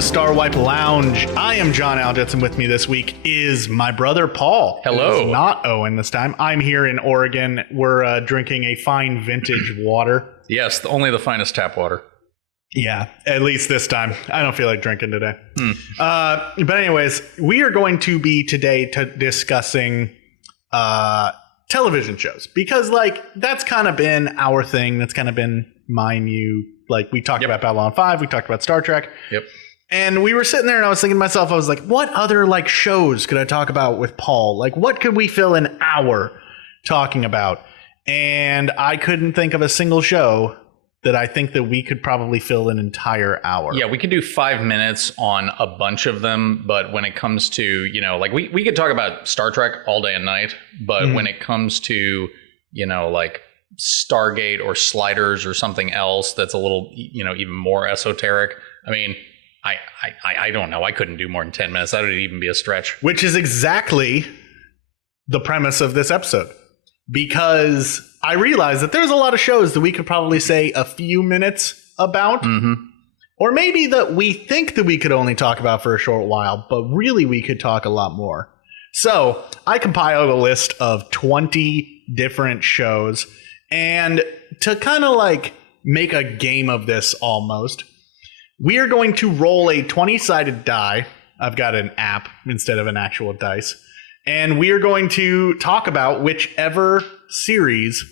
Star Wipe Lounge. I am John Aljets, and with me this week is my brother Paul. Hello. It's not Owen this time. I'm here in Oregon. We're drinking a fine vintage water. Yes, only the finest tap water. Yeah, at least this time. I don't feel like drinking today. But anyways, we are going to be today discussing television shows, because that's kind of been our thing. That's kind of been mine. We talked about Babylon 5. We talked about Star Trek. Yep. And we were sitting there and I was thinking to myself, I was like, what other shows could I talk about with Paul? What could we fill an hour talking about? And I couldn't think of a single show that I think that we could probably fill an entire hour. Yeah, we could do 5 minutes on a bunch of them. But when it comes to, we could talk about Star Trek all day and night. But when it comes to, Stargate or Sliders or something else that's a little, even more esoteric. I mean, I don't know. I couldn't do more than 10 minutes. That would even be a stretch. Which is exactly the premise of this episode. Because I realized that there's a lot of shows that we could probably say a few minutes about. Or maybe that we think that we could only talk about for a short while, but really we could talk a lot more. So I compiled a list of 20 different shows. And to kind of make a game of this almost, we are going to roll a 20-sided die. I've got an app instead of an actual dice. And we are going to talk about whichever series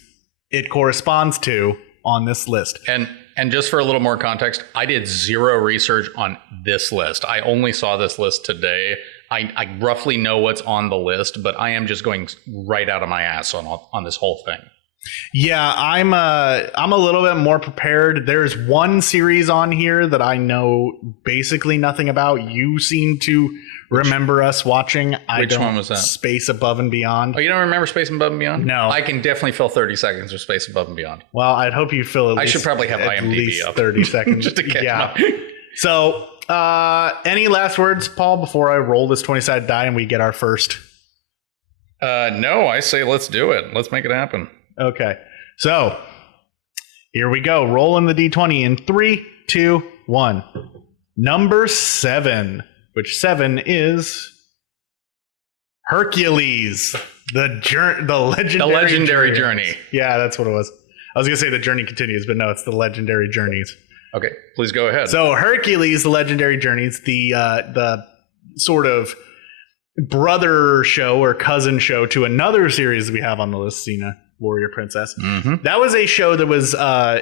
it corresponds to on this list. And just for a little more context, I did zero research on this list. I only saw this list today. I roughly know what's on the list, but I am just going right out of my ass on this whole thing. Yeah, I'm a little bit more prepared. There's one series on here that I know basically nothing about. You seem to remember us watching. Which one was that? Space Above and Beyond. Oh, you don't remember Space Above and Beyond? No. I can definitely fill 30 seconds with Space Above and Beyond. Well, I'd hope you fill at least, I should probably have at IMDb least up. 30 seconds. Just to catch up. So, any last words, Paul, before I roll this 20-sided die and we get our first? No, I say let's do it. Let's make it happen. Okay, so here we go. Rolling the D20 in 3, 2, 1. Number 7, which 7 is Hercules, the legendary journey. Yeah, that's what it was. I was gonna say the journey continues, but no, it's the legendary journeys. Okay, please go ahead. So Hercules, the legendary journeys, the sort of brother show or cousin show to another series we have on the list, Xena, Warrior Princess. That was a show that was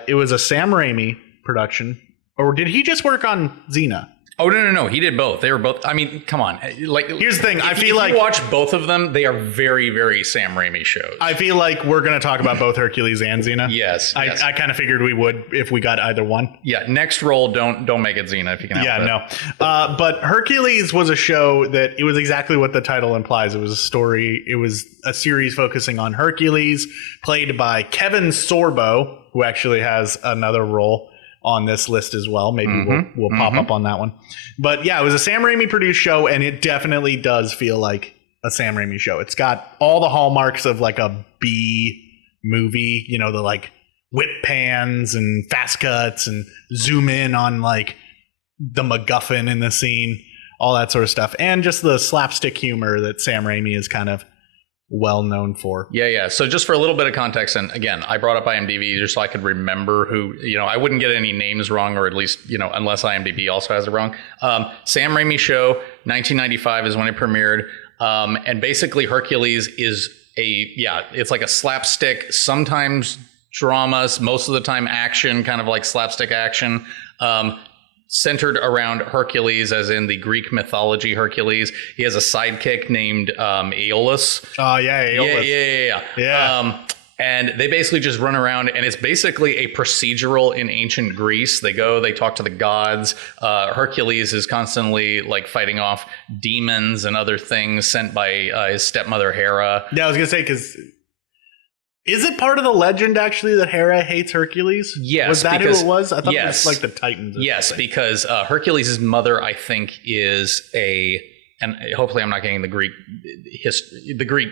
it was a Sam Raimi production. Or did he just work on Xena? Oh, no. He did both. They were both. I mean, come on. Here's the thing. If you watch both of them, they are very, very Sam Raimi shows. I feel like we're going to talk about both Hercules and Xena. Yes. I kind of figured we would if we got either one. Yeah. Next roll, don't make it Xena if you can help it. Yeah, no. But Hercules was a show that it was exactly what the title implies. It was a story. It was a series focusing on Hercules, played by Kevin Sorbo, who actually has another role on this list as well. Maybe we'll pop up on that one. But yeah, it was a Sam Raimi produced show, and it definitely does feel like a Sam Raimi show. It's got all the hallmarks of a B movie, the whip pans and fast cuts and zoom in on the MacGuffin in the scene, all that sort of stuff. And just the slapstick humor that Sam Raimi is kind of well known for. Yeah. So just for a little bit of context, and again, I brought up IMDb just so I could remember who, I wouldn't get any names wrong, or at least, unless IMDb also has it wrong. Sam Raimi show, 1995 is when it premiered. And basically Hercules is it's like a slapstick, sometimes dramas, most of the time action, kind of like slapstick action. Centered around Hercules, as in the Greek mythology Hercules. He has a sidekick named Aeolus. Oh, yeah, Aeolus. Yeah. And they basically just run around, and it's basically a procedural in ancient Greece. They go, they talk to the gods. Hercules is constantly like fighting off demons and other things sent by his stepmother Hera. Yeah, I was gonna say, because is it part of the legend actually that Hera hates Hercules? Yes, was that because, who it was? I thought yes, it was like the Titans. Yes, something. because Hercules' mother, I think, is and hopefully I'm not getting the Greek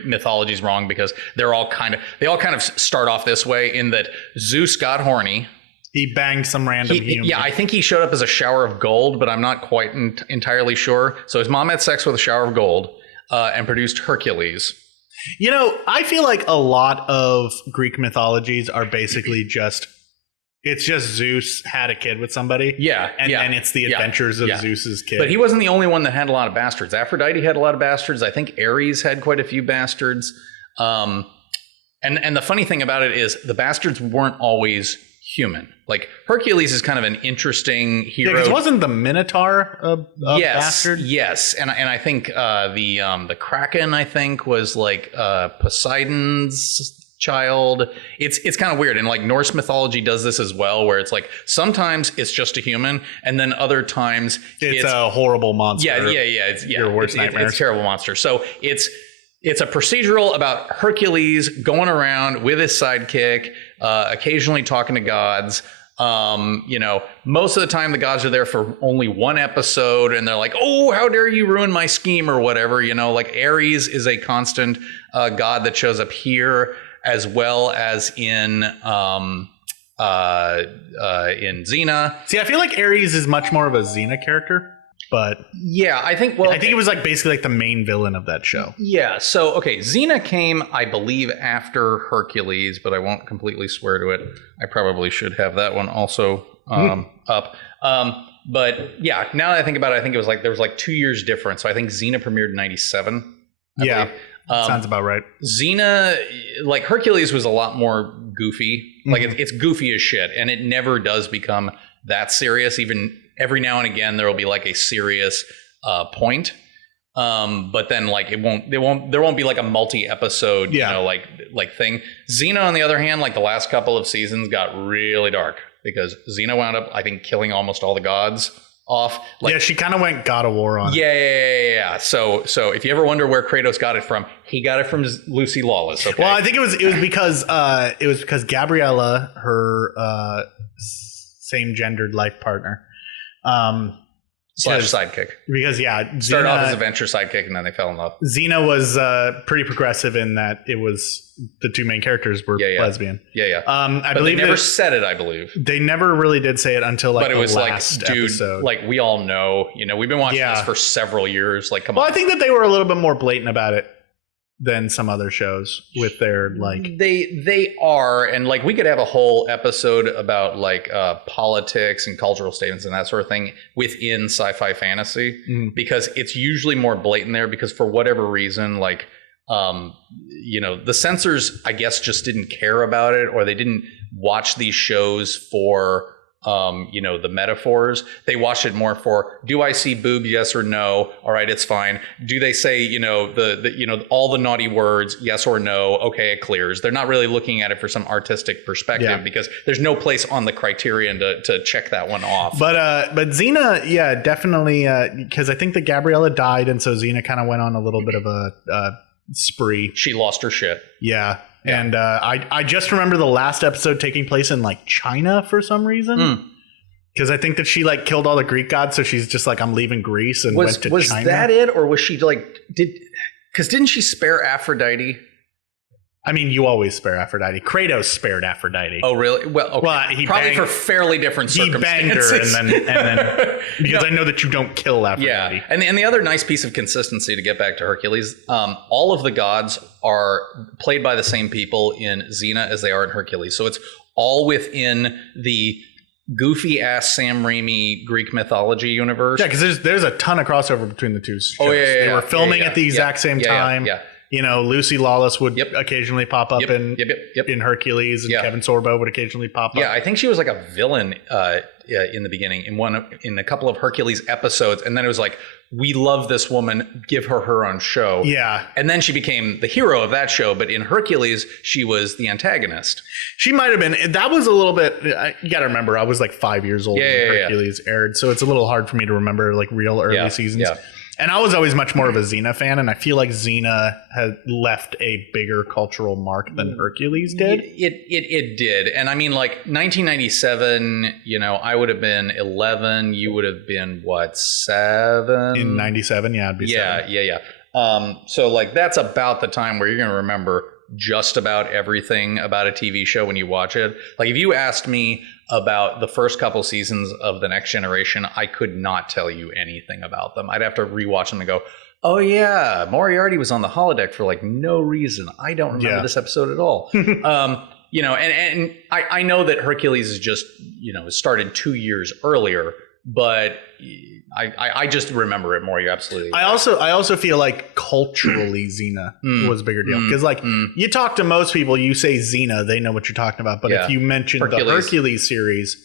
mythologies wrong, because they all kind of start off this way, in that Zeus got horny. He banged some random human. Yeah, I think he showed up as a shower of gold, but I'm not quite entirely sure. So his mom had sex with a shower of gold and produced Hercules. You know, I feel like a lot of Greek mythologies are basically it's just Zeus had a kid with somebody. Yeah. And then it's the adventures of Zeus's kid. But he wasn't the only one that had a lot of bastards. Aphrodite had a lot of bastards. I think Ares had quite a few bastards. And the funny thing about it is the bastards weren't always human. Like Hercules is kind of an interesting hero. Yeah, because wasn't the Minotaur a bastard? Yes. And I think the Kraken, I think, was like Poseidon's child. It's kind of weird, and like Norse mythology does this as well, where it's like sometimes it's just a human, and then other times it's a horrible monster. It's your worst nightmare. It's a terrible monster. So it's a procedural about Hercules going around with his sidekick, occasionally talking to gods. Most of the time the gods are there for only one episode, and they're like, "Oh, how dare you ruin my scheme," or whatever. Like Ares is a constant god that shows up here, as well as in Xena. See, I feel like Ares is much more of a Xena character, but yeah, I think it was like basically like the main villain of that show. Yeah. So okay, Xena came, I believe, after Hercules, but I won't completely swear to it. I probably should have that one also up. But yeah, now that I think about it, I think it was like there was like 2 years difference. So I think Xena premiered in '97. Yeah. Sounds about right. Xena, like Hercules, was a lot more goofy. Like it's goofy as shit, and it never does become that serious. Even every now and again, there will be like a serious point, but then like there won't be like a multi-episode, like thing. Xena, on the other hand, like the last couple of seasons got really dark, because Xena wound up, I think, killing almost all the gods off. Like, yeah, she kind of went God of War on it. Yeah. So if you ever wonder where Kratos got it from, he got it from Lucy Lawless. Okay? Well, I think it was because Gabriella, her same gendered life partner, slash sidekick. Because Xena started off as a venture sidekick, and then they fell in love. Xena was pretty progressive in that it was the two main characters were lesbian. Yeah. I but believe they never said it. I believe they never really did say it until like but it was the last like, dude, episode. Like we all know, we've been watching this for several years. Like, come on. Well, I think that they were a little bit more blatant about it than some other shows with their like they are, and like we could have a whole episode about like politics and cultural statements and that sort of thing within sci-fi fantasy, because it's usually more blatant there, because for whatever reason, like the censors, I guess, just didn't care about it, or they didn't watch these shows for the metaphors. They watched it more for, do I see boob? Yes or no? All right, it's fine. Do they say, all the naughty words? Yes or no? Okay, it clears. They're not really looking at it for some artistic perspective, because there's no place on the criterion to check that one off. But Xena, definitely, because I think that Gabriella died, and so Xena kind of went on a little bit of a spree. She lost her shit. Yeah. And I just remember the last episode taking place in like China for some reason, because I think that she like killed all the Greek gods, so she's just like, I'm leaving Greece and went to China. Was that it, or was she like didn't she spare Aphrodite? I mean, you always spare Aphrodite. Kratos spared Aphrodite. Oh, really? Well, okay. Well, probably for fairly different circumstances. He banged her, and then because I know that you don't kill Aphrodite. Yeah, and the other nice piece of consistency, to get back to Hercules, all of the gods are played by the same people in Xena as they are in Hercules. So it's all within the goofy ass Sam Raimi Greek mythology universe. Yeah, because there's a ton of crossover between the two shows. Oh, yeah. They were filming at the exact same time. Yeah. Lucy Lawless would occasionally pop up in Hercules, and Kevin Sorbo would occasionally pop up. Yeah, I think she was like a villain in the beginning in a couple of Hercules episodes, and then it was like, we love this woman, give her her own show. Yeah. And then she became the hero of that show. But in Hercules, she was the antagonist. She might have been. That was a little bit. You got to remember, I was like 5 years old when Hercules aired, so it's a little hard for me to remember like real early seasons. Yeah. And I was always much more of a Xena fan, and I feel like Xena had left a bigger cultural mark than Hercules did. It did. And I mean, like 1997, I would have been 11. You would have been, what, 7? In 97, yeah, I'd be 7. Yeah. So, like, that's about the time where you're going to remember just about everything about a TV show when you watch it. Like, if you asked me about the first couple seasons of The Next Generation, I could not tell you anything about them. I'd have to rewatch them and go, oh yeah, Moriarty was on the holodeck for like no reason. I don't remember this episode at all. And I know that Hercules is just, started 2 years earlier, but I just remember it more. You're absolutely right. I also feel like culturally Xena was a bigger deal because you talk to most people, you say Xena, they know what you're talking about. But if you mention the Hercules series,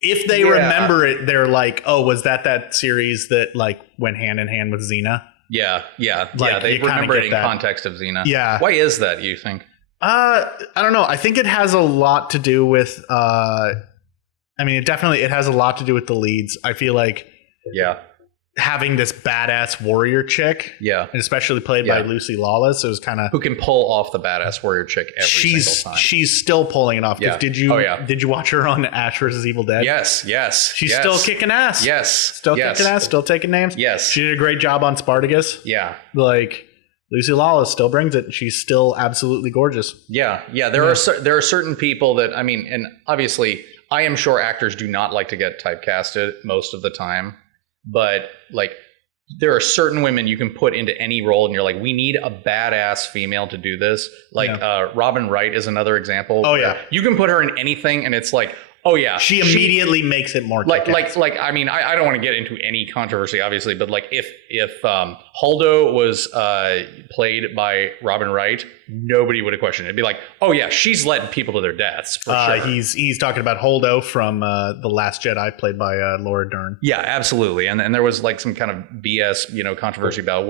if they remember it, they're like, oh, was that series that like went hand in hand with Xena? Yeah. They remember it in context of Xena. Yeah. Why is that, you think? I don't know. I think it has a lot to do with it has a lot to do with the leads. I feel like having this badass warrior chick, and especially played by Lucy Lawless, it was kind of who can pull off the badass warrior chick every single time. She's still pulling it off. Did you watch her on Ash vs. Evil Dead? Yes. She's still kicking ass. Yes, still kicking ass. Still taking names. Yes, she did a great job on Spartacus. Yeah, like Lucy Lawless still brings it. She's still absolutely gorgeous. Yeah. There are certain people that and obviously, I am sure actors do not like to get typecasted most of the time, but like there are certain women you can put into any role and you're like, we need a badass female to do this. Like Robin Wright is another example. Oh yeah. You can put her in anything and it's like, oh yeah. She immediately makes it more like I mean, I don't want to get into any controversy obviously, but like if Holdo was played by Robin Wright, nobody would have questioned it. It'd be like, oh yeah, she's led people to their deaths for sure. He's talking about Holdo from The Last Jedi, played by Laura Dern. Yeah, absolutely. And there was like some kind of BS, controversy about,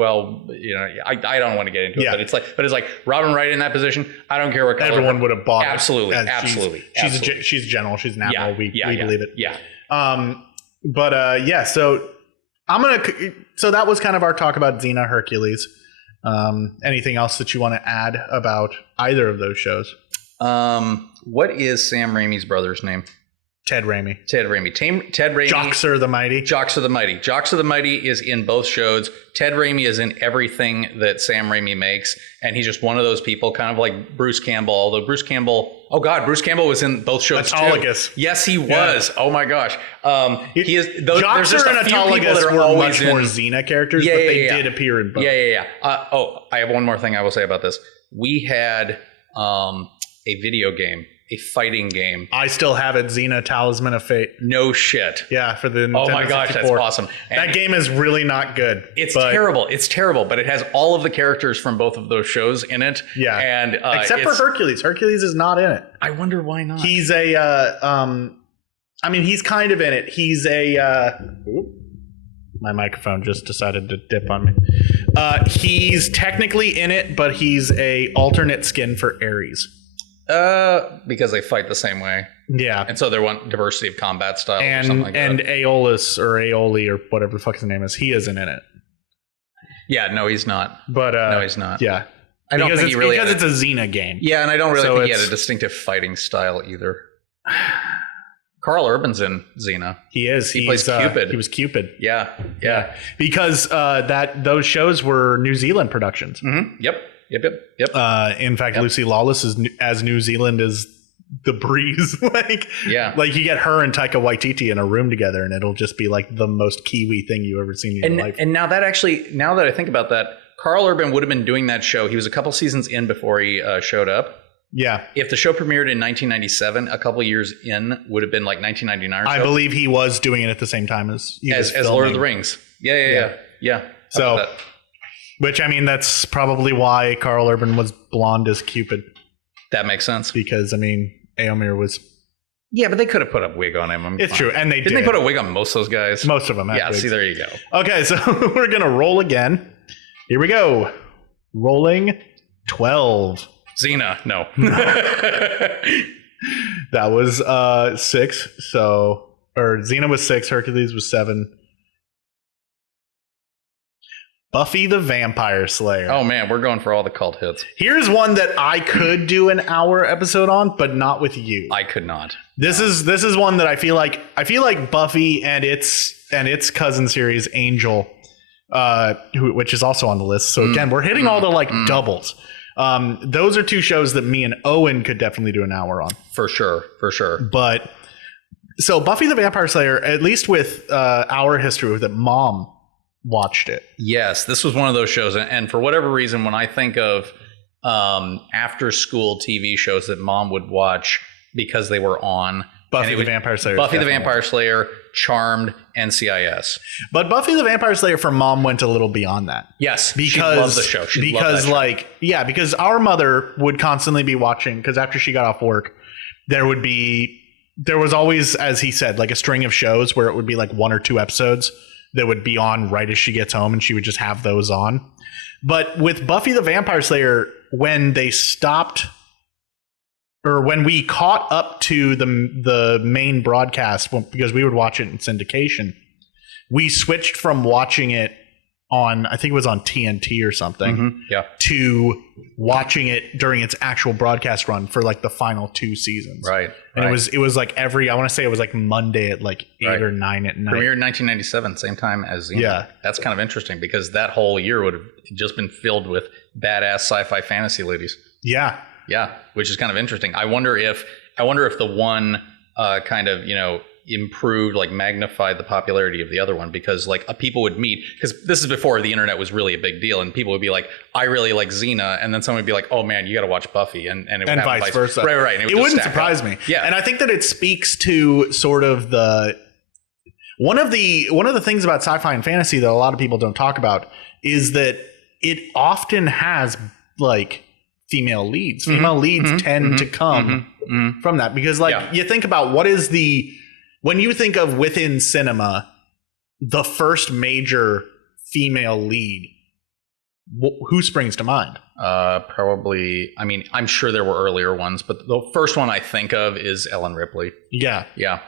I don't want to get into it, but it's like Robin Wright in that position. I don't care what color. Everyone would have bought absolutely, it. Absolutely. She's a general. She's an admiral. We believe it. Yeah. So that was kind of our talk about Xena, Hercules. Anything else that you want to add about either of those shows? What is Sam Raimi's brother's name? Ted Raimi. Ted Raimi. Joxer the Mighty. Joxer the Mighty is in both shows. Ted Raimi is in everything that Sam Raimi makes, and he's just one of those people, kind of like Bruce Campbell. Although Bruce Campbell was in both shows Autologous. too. Yes, he was. Yeah. Oh my gosh. He is. Joxer and Autologous were much more Xena characters, but they did appear in both. Yeah. I have one more thing I will say about this. We had a video game. A fighting game. I still have it, Xena Talisman of Fate. No shit. Yeah, for the Nintendo 64. Oh my gosh, that's awesome. And that game is really not good. It's terrible, but it has all of the characters from both of those shows in it. Yeah. And except for Hercules. Hercules is not in it. I wonder why not. He's he's kind of in it. He's my microphone just decided to dip on me. He's technically in it, but he's a alternate skin for Ares. Because they fight the same way. Yeah. And so they want diversity of combat style or something like that. And Aeolus or Aeoli or whatever the fuck his name is, he isn't in it. Yeah, no, he's not. But no, he's not. Yeah. I don't think he really because it's a Xena game. Yeah, and I don't really think he had a distinctive fighting style either. Carl Urban's in Xena. He is. He plays Cupid. He was Cupid. Yeah. Because those shows were New Zealand productions. Mm-hmm. Yep. In fact, Lucy Lawless is as New Zealand as the breeze. Like you get her and Taika Waititi in a room together, and it'll just be like the most Kiwi thing you've ever seen in your life. And now that I think about that, Carl Urban would have been doing that show. He was a couple seasons in before he showed up. Yeah. If the show premiered in 1997, a couple years in would have been like 1999 or so. I believe he was doing it at the same time as Lord of the Rings. Yeah. So. Which, I mean, that's probably why Carl Urban was blonde as Cupid. That makes sense. Because, I mean, Éomer was Yeah, but they could have put a wig on him. It's true, and Didn't they put a wig on most of those guys? Most of them have Yeah, wigs. see, there you go. Okay, so we're going to roll again. Here we go. Rolling 12. Xena, no. That was 6. So, or Xena was 6, Hercules was 7. Buffy the Vampire Slayer. Oh man, we're going for all the cult hits. Here's one that I could do an hour episode on, but not with you. I could not. This is one that I feel like Buffy and its cousin series Angel, which is also on the list. So again, we're hitting all the doubles. Those are two shows that me and Owen could definitely do an hour on. For sure. But so Buffy the Vampire Slayer, at least with our history with it, Mom watched it. Yes, this was one of those shows, and for whatever reason, when I think of after school TV shows that Mom would watch because they were on, Buffy the Vampire Slayer. Buffy the Vampire Slayer, Charmed, NCIS. But Buffy the Vampire Slayer for Mom went a little beyond that. Yes, because she loved the show. She loved that show. Because our mother would constantly be watching, because after she got off work, there was always, as he said, like a string of shows where it would be like 1 or 2 episodes that would be on right as she gets home, and she would just have those on. But with Buffy the Vampire Slayer, when they stopped, or when we caught up to the main broadcast, because we would watch it in syndication, we switched from watching it on, I think it was on TNT or something, to watching it during its actual broadcast run for like the final 2 seasons. Right. And it was like I want to say it was like Monday at like 8 or 9 at night. Premiered in 1997, same time as Xena. Yeah. That's kind of interesting because that whole year would have just been filled with badass sci-fi fantasy ladies. Yeah. Yeah, which is kind of interesting. I wonder if the one kind of, improved, like magnified the popularity of the other one, because like people would meet, because this is before the internet was really a big deal, and people would be like, I really like Xena, and then someone would be like, oh man, you got to watch Buffy, and it would vice versa. Right. And it wouldn't surprise me. Yeah, and I think that it speaks to sort of one of the things about sci-fi and fantasy that a lot of people don't talk about is that it often has like female leads. Female leads tend to come from that, because you think about when you think of within cinema, the first major female lead, who springs to mind? Probably, I mean, I'm sure there were earlier ones, but the first one I think of is Ellen Ripley. Yeah. Yeah.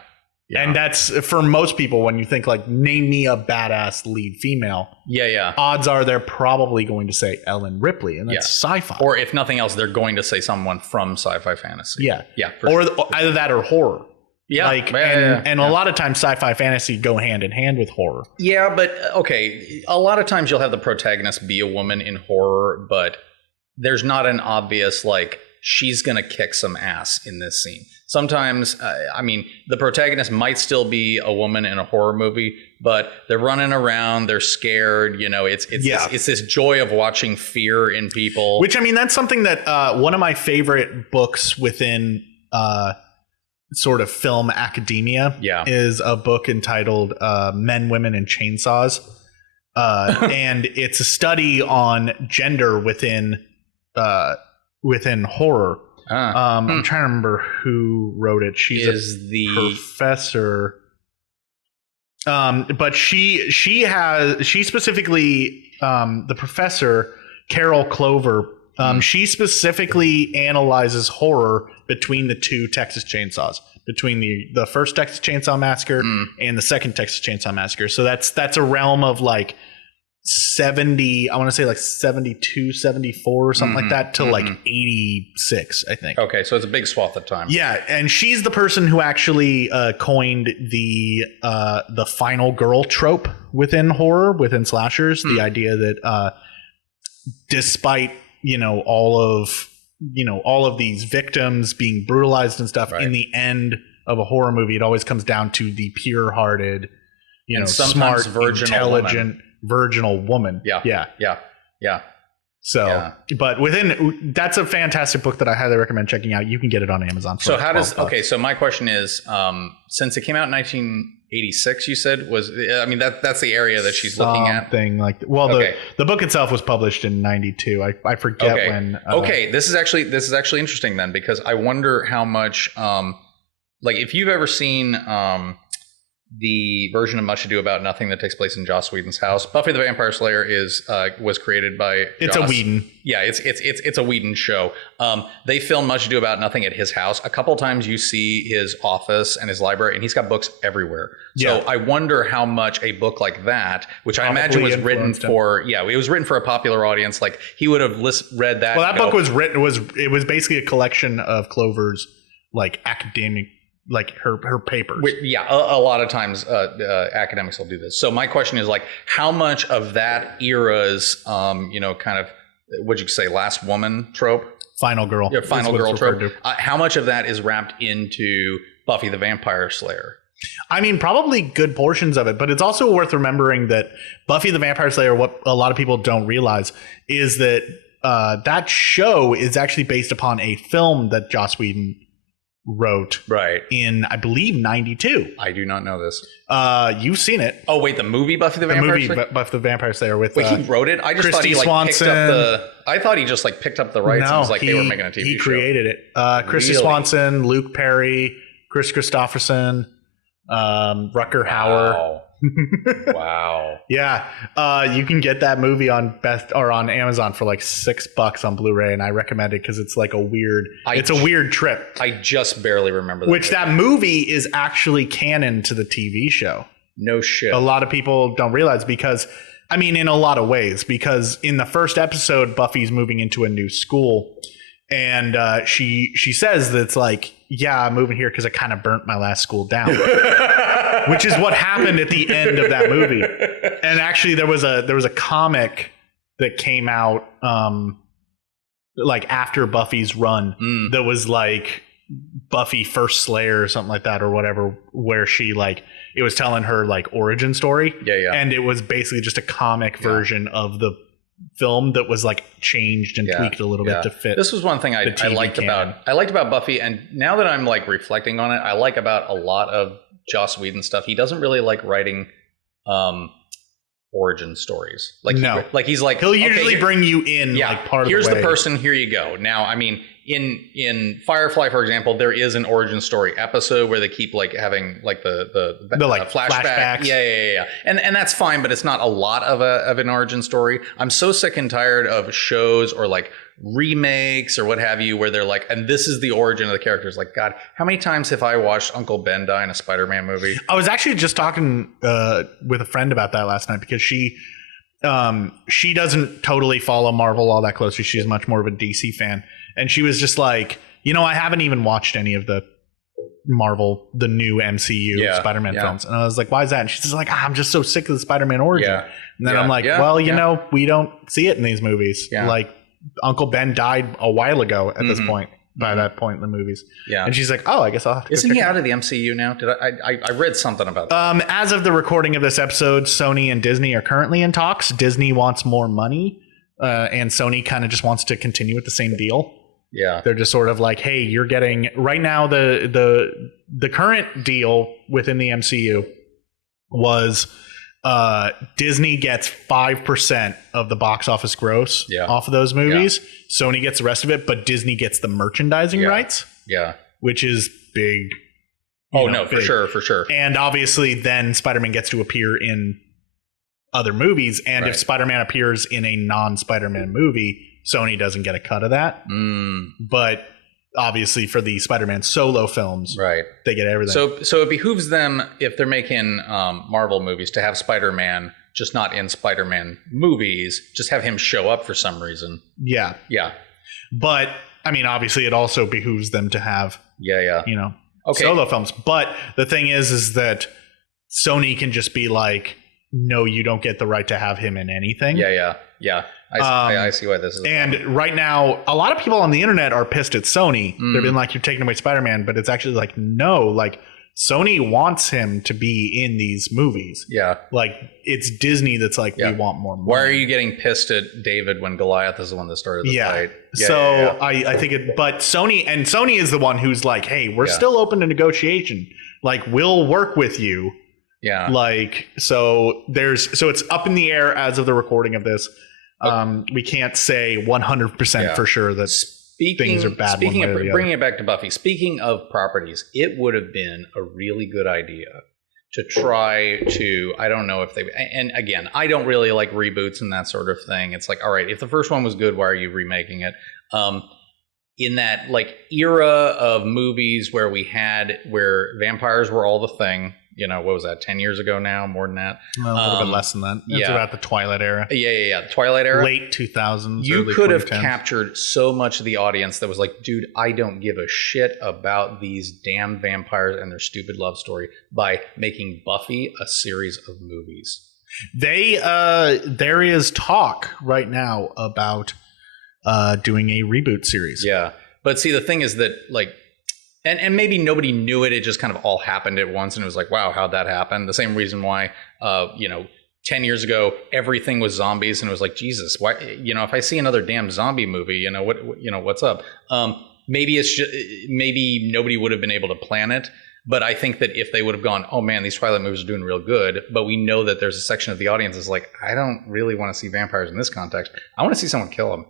And that's, for most people, when you think like, name me a badass lead female. Yeah. Odds are they're probably going to say Ellen Ripley, and that's sci-fi. Or if nothing else, they're going to say someone from sci-fi fantasy. Yeah. Or sure. Either that or horror. Yeah. And a lot of times sci-fi fantasy go hand in hand with horror. Yeah, but okay. A lot of times you'll have the protagonist be a woman in horror, but there's not an obvious like, she's going to kick some ass in this scene. Sometimes, I mean, the protagonist might still be a woman in a horror movie, but they're running around, they're scared. It's this joy of watching fear in people. Which, I mean, that's something that one of my favorite books within sort of film academia is a book entitled Men, Women, and Chainsaws. And it's a study on gender within horror. I'm trying to remember who wrote it. She's the professor. But she specifically, the professor, Carol Clover, she specifically analyzes horror between the 2 Texas Chainsaws, between the first Texas Chainsaw Massacre and the second Texas Chainsaw Massacre. So that's a realm of like 70, I want to say like 72, 74 or something like that to like 86, I think. Okay, so it's a big swath of time. Yeah, and she's the person who actually coined the final girl trope within horror, within slashers. The idea that despite all of these victims being brutalized and stuff, in the end of a horror movie, it always comes down to the pure-hearted, smart, intelligent, virginal woman. Yeah. So, but that's a fantastic book that I highly recommend checking out. You can get it on Amazon. So so my question is, since it came out in 1986, you said that's the area that she's looking at. The book itself was published in 92. I forget when. This is actually interesting then, because I wonder how much like if you've ever seen the version of Much Ado About Nothing that takes place in Joss Whedon's house, Buffy the Vampire Slayer was created by It's Joss. a Whedon. Yeah, it's a Whedon show. They filmed Much Ado About Nothing at his house. A couple times you see his office and his library, and he's got books everywhere. So I wonder how much a book like that, which I imagine was written for, it was written for a popular audience. Like he would have read that. Well, that book was written it was basically a collection of Clover's like academic. Like her papers. A lot of times academics will do this. So my question is like, how much of that era's, kind of, what'd you say, last woman trope? Final girl. Yeah, final girl trope. How much of that is wrapped into Buffy the Vampire Slayer? I mean, probably good portions of it, but it's also worth remembering that Buffy the Vampire Slayer, what a lot of people don't realize is that that show is actually based upon a film that Joss Whedon wrote in, I believe, 92. I do not know this. You've seen it. Oh, wait, the movie Buffy the Vampire Slayer? Buffy the Vampire Slayer with he wrote it? I just Christy thought he Swanson. picked up the rights and was like, they were making a TV show. He created it. Christy Swanson, Luke Perry, Chris Christopherson, Rutger Hauer. Wow. Yeah. You can get that movie on Amazon for like $6 on Blu-ray, and I recommend it because it's like a weird trip. I just barely remember that. That movie is actually canon to the TV show. No shit. A lot of people don't realize because, I mean, in a lot of ways, because in the first episode, Buffy's moving into a new school, and she says that it's like, yeah, I'm moving here because I kind of burnt my last school down. Which is what happened at the end of that movie. And actually there was a comic that came out like after Buffy's run that was like Buffy First Slayer or something like that or whatever, where she like it was telling her like origin story. Yeah. And it was basically just a comic version of the film that was like changed and tweaked a little bit to fit. This was one thing I liked about Buffy, and now that I'm like reflecting on it, I like about a lot of Joss Whedon stuff. He doesn't really like writing origin stories. He'll usually bring you in like part of the way. Here's the person, here you go. Now, I mean, in Firefly, for example, there is an origin story episode where they keep like having like the flashback. Yeah. And that's fine, but it's not a lot of an origin story. I'm so sick and tired of shows or like remakes or what have you where they're like, and this is the origin of the characters. Like, God, how many times have I watched Uncle Ben die in a Spider-Man movie? I was actually just talking with a friend about that last night because she doesn't totally follow Marvel all that closely. She's much more of a DC fan. And she was just like, I haven't even watched any of the Marvel, the new MCU Spider-Man films. And I was like, why is that? And she's just like, I'm just so sick of the Spider-Man origin. Yeah. And then I'm like, we don't see it in these movies. Yeah. Like, Uncle Ben died a while ago at this point, by that point in the movies. Yeah. And she's like, oh, I guess I'll have to Isn't he out of the MCU now? I read something about that. As of the recording of this episode, Sony and Disney are currently in talks. Disney wants more money, and Sony kind of just wants to continue with the same deal. Yeah. They're just sort of like, hey, you're getting right now the current deal within the MCU was Disney gets 5% of the box office gross off of those movies. Yeah. Sony gets the rest of it, but Disney gets the merchandising rights. Yeah. Which is big. Big. For sure. And obviously then Spider-Man gets to appear in other movies. And if Spider-Man appears in a non-Spider-Man movie, Sony doesn't get a cut of that. But obviously for the Spider-Man solo films, they get everything. So it behooves them, if they're making Marvel movies, to have Spider-Man just not in Spider-Man movies, just have him show up for some reason. Yeah. But I mean, obviously it also behooves them to have solo films. But the thing is that Sony can just be like, no, you don't get the right to have him in anything. Yeah. I see why this is. And right now, a lot of people on the internet are pissed at Sony. They've been like, you're taking away Spider-Man, but it's actually like, no, like Sony wants him to be in these movies. Yeah. Like it's Disney that's like, we want more money. Why are you getting pissed at David when Goliath is the one that started the fight? I think but Sony is the one who's like, hey, we're still open to negotiation. Like we'll work with you. Yeah. Like, so it's up in the air as of the recording of this. We can't say 100% for sure that things are bad. Speaking one way or the of bringing other. it back to Buffy, speaking of properties, it would have been a really good idea to try to, I don't know if they, and again, I don't really like reboots and that sort of thing. It's like, all right, if the first one was good, why are you remaking it? In that like era of movies where where vampires were all the thing, what was that, 10 years ago now, more than that? Well, a little bit less than that. It's about the Twilight era. Yeah. The Twilight era. Late 2000s, You early could have 2010s. captured so much of the audience that was like, dude, I don't give a shit about these damn vampires and their stupid love story by making Buffy a series of movies. There is talk right now about doing a reboot series. Yeah. But see, the thing is that like, and maybe nobody knew it. It just kind of all happened at once. And it was like, wow, how'd that happen? The same reason why, 10 years ago, everything was zombies. And it was like, Jesus, why, if I see another damn zombie movie, what's up? Maybe it's just, maybe nobody would have been able to plan it. But I think that if they would have gone, oh man, these Twilight movies are doing real good, but we know that there's a section of the audience that's like, I don't really want to see vampires in this context. I want to see someone kill them.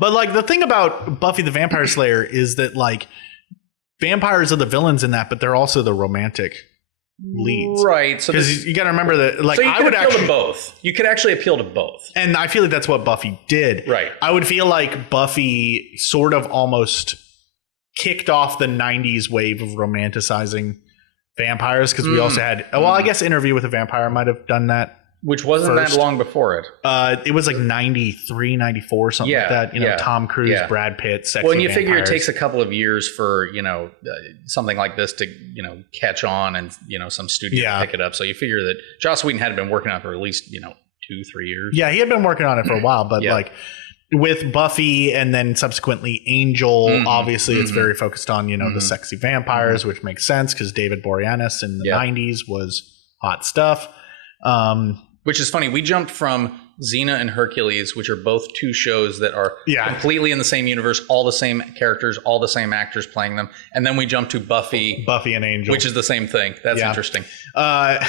But like the thing about Buffy the Vampire Slayer is that like vampires are the villains in that, but they're also the romantic leads, right? So because you got to remember that, like, so you I could would appeal actually to both. You could actually appeal to both, and I feel like that's what Buffy did. Right. I would feel like Buffy sort of almost kicked off the '90s wave of romanticizing vampires because we also had, I guess Interview with a Vampire might have done that. Which wasn't first. that long before it. It was like 93, 94, something like that. Tom Cruise, Brad Pitt, sexy Well, and you vampires. figure it takes a couple of years for, something like this to, catch on and, some studio to pick it up. So you figure that Joss Whedon had been working on it for at least, 2-3 years. Yeah, he had been working on it for a while, but like with Buffy and then subsequently Angel, obviously it's very focused on, the sexy vampires, which makes sense because David Boreanaz in the 90s was hot stuff. Which is funny. We jumped from Xena and Hercules, which are both two shows that are completely in the same universe, all the same characters, all the same actors playing them. And then we jumped to Buffy and Angel, which is the same thing. That's interesting. But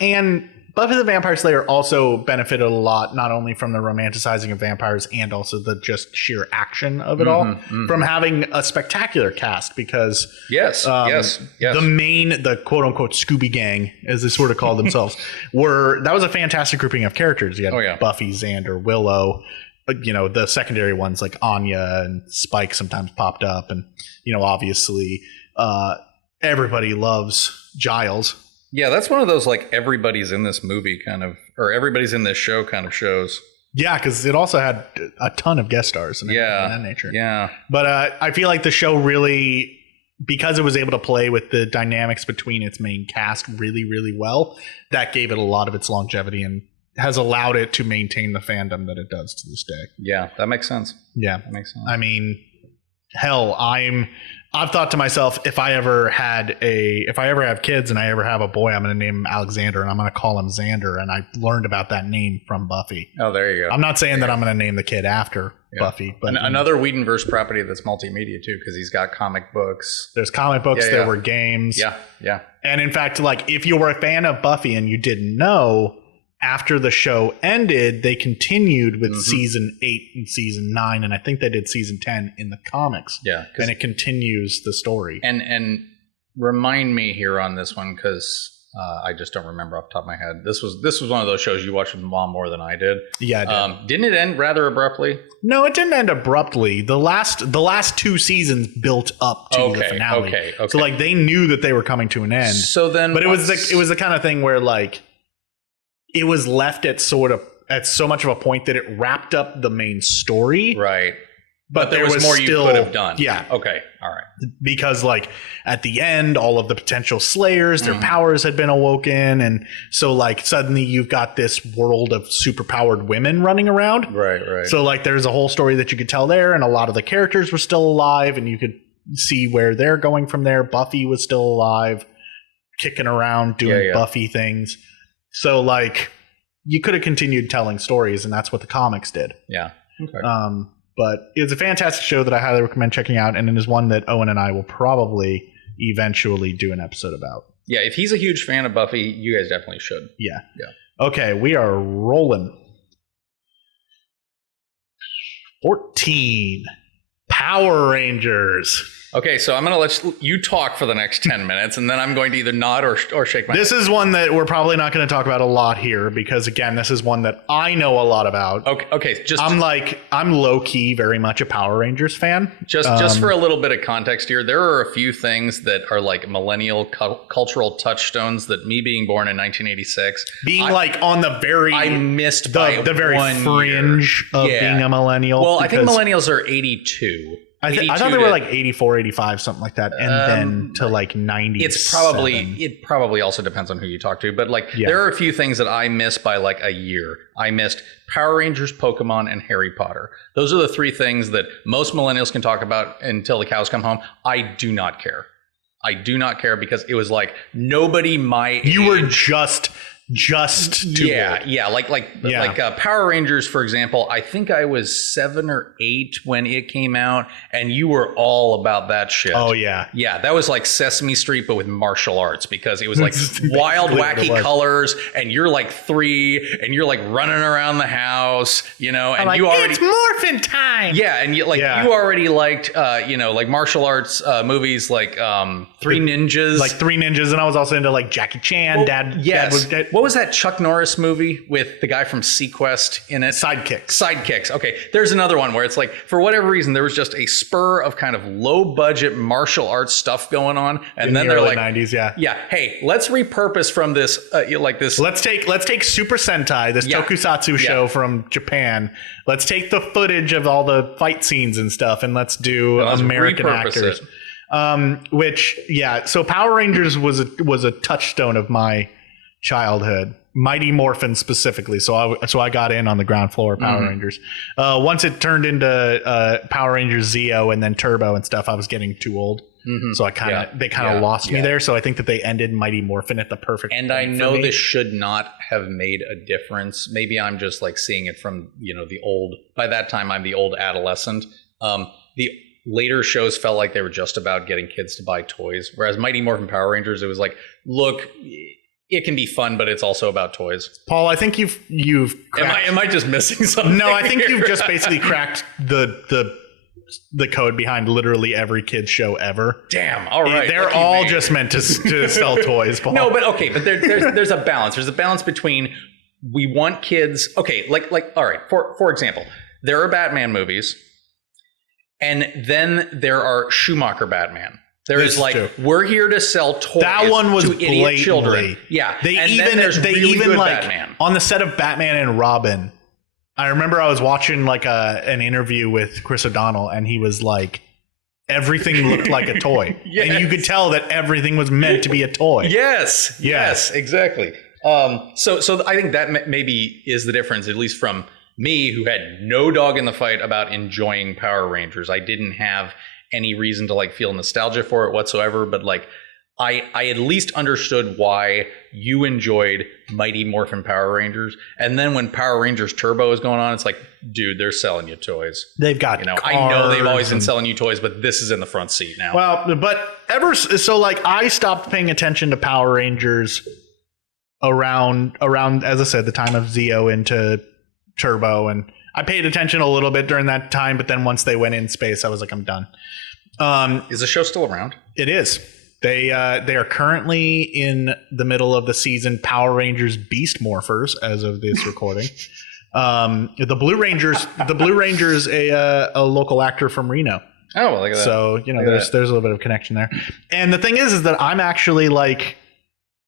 and Buffy the Vampire Slayer also benefited a lot, not only from the romanticizing of vampires and also the just sheer action of it all, from having a spectacular cast because the quote unquote Scooby Gang, as they sort of call themselves, that was a fantastic grouping of characters. You had Buffy, Xander, Willow, the secondary ones like Anya and Spike sometimes popped up, and obviously everybody loves Giles. Yeah, that's one of those like everybody's in this movie kind of, or everybody's in this show kind of shows. Yeah, because it also had a ton of guest stars and that nature. Yeah. But I feel like the show really, because it was able to play with the dynamics between its main cast really, really well, that gave it a lot of its longevity and has allowed it to maintain the fandom that it does to this day. Yeah, that makes sense. Yeah. That makes sense. I mean, hell, I've thought to myself, if I ever have kids and I ever have a boy, I'm going to name him Alexander and I'm going to call him Xander. And I learned about that name from Buffy. Oh, there you go. I'm not saying that I'm going to name the kid after Buffy, but another Whedonverse property that's multimedia too, because he's got comic books. There's comic books. There were games. Yeah. And in fact, like if you were a fan of Buffy and you didn't know, after the show ended, they continued with season 8 and season 9, and I think they did season 10 in the comics. Yeah, and it continues the story. And remind me here on this one because I just don't remember off the top of my head. This was one of those shows you watched with mom more than I did. Yeah, I did. Didn't it end rather abruptly? No, it didn't end abruptly. The last 2 seasons built up to the finale. Okay. So like they knew that they were coming to an end. So then, but it was the kind of thing where like. It was left at so much of a point that it wrapped up the main story. Right. But there was more still, you could have done. Yeah. Okay. All right. Because like at the end, all of the potential slayers, their powers had been awoken. And so like suddenly you've got this world of superpowered women running around. Right. So like there's a whole story that you could tell there. And a lot of the characters were still alive and you could see where they're going from there. Buffy was still alive, kicking around, doing Buffy things. So like you could have continued telling stories, and that's what the comics did. Yeah. Okay. But it's a fantastic show that I highly recommend checking out, and it is one that Owen and I will probably eventually do an episode about. Yeah, if he's a huge fan of Buffy, you guys definitely should. Yeah. Okay, we are rolling. 14. Power Rangers. Okay, so I'm going to let you talk for the next 10 minutes, and then I'm going to either nod or shake my head. This is one that we're probably not going to talk about a lot here because, again, this is one that I know a lot about. Okay. I'm low key very much a Power Rangers fan. Just for a little bit of context here, there are a few things that are like millennial cultural touchstones that me being born in 1986, on the very I missed by the very fringe of being a millennial. Well, I think millennials are 82. I thought they were like 84, 85, something like that, and then to like 90. It probably also depends on who you talk to, but there are a few things that I missed by like a year. I missed Power Rangers, Pokemon, and Harry Potter. Those are the three things that most millennials can talk about until the cows come home. I do not care. I do not care because it was like nobody my age. You were just too old. Like Power Rangers, for example. I think I was 7 or 8 when it came out, and you were all about that shit. Oh yeah, that was like Sesame Street, but with martial arts because it was like wild, wacky colors, and you're like 3, and you're like running around the house, and you already it's morphin' time. Yeah, and you already liked like martial arts movies like Three Ninjas, and I was also into like Jackie Chan. Yes. What was that Chuck Norris movie with the guy from Sequest in it? Sidekicks. Okay. There's another one where it's like, for whatever reason, there was just a spur of kind of low budget martial arts stuff going on. And then they're like 90s, yeah. Hey, let's repurpose from this, this. Let's take Super Sentai, this tokusatsu show from Japan. Let's take the footage of all the fight scenes and stuff, and let's do American actors. So Power Rangers was a touchstone of my childhood. Mighty Morphin specifically, so I got in on the ground floor of Power Rangers. Once it turned into Power Rangers Zeo and then Turbo and stuff, I was getting too old, so they kind of lost me there. So I think that they ended Mighty Morphin at the perfect. And I know this should not have made a difference. Maybe I'm just like seeing it from the old. By that time, I'm the old adolescent. The later shows felt like they were just about getting kids to buy toys, whereas Mighty Morphin Power Rangers, it was like, look. It can be fun, but it's also about toys. Paul, I think you've am I just missing something? No, I think you've just basically cracked the code behind literally every kid's show ever. Damn. All right. They're all just meant to sell toys, Paul. No, but okay, but there's a balance. There's a balance between we want kids. Okay, like all right. For example, there are Batman movies, and then there are Schumacher Batman. There is we're here to sell toys. That one was to idiot children. Yeah, they even like Batman. On the set of Batman and Robin. I remember I was watching like an interview with Chris O'Donnell, and he was like, everything looked like a toy, and you could tell that everything was meant to be a toy. Yes, exactly. So I think that maybe is the difference, at least from me, who had no dog in the fight about enjoying Power Rangers. I didn't have any reason to like feel nostalgia for it whatsoever, but like I at least understood why you enjoyed Mighty Morphin Power Rangers. And then when Power Rangers Turbo is going on, it's like, dude, they're selling you toys. They've got I know they've always been selling you toys, but this is in the front seat now. Well, but I stopped paying attention to Power Rangers around as I said, the time of Zeo into Turbo, and I paid attention a little bit during that time, but then once they went in space, I was like, I'm done. Is the show still around? It is. They are currently in the middle of the season Power Rangers Beast Morphers as of this recording. The Blue Rangers, a local actor from Reno. Oh, well, look at that. So there's a little bit of connection there. And the thing is that I'm actually like,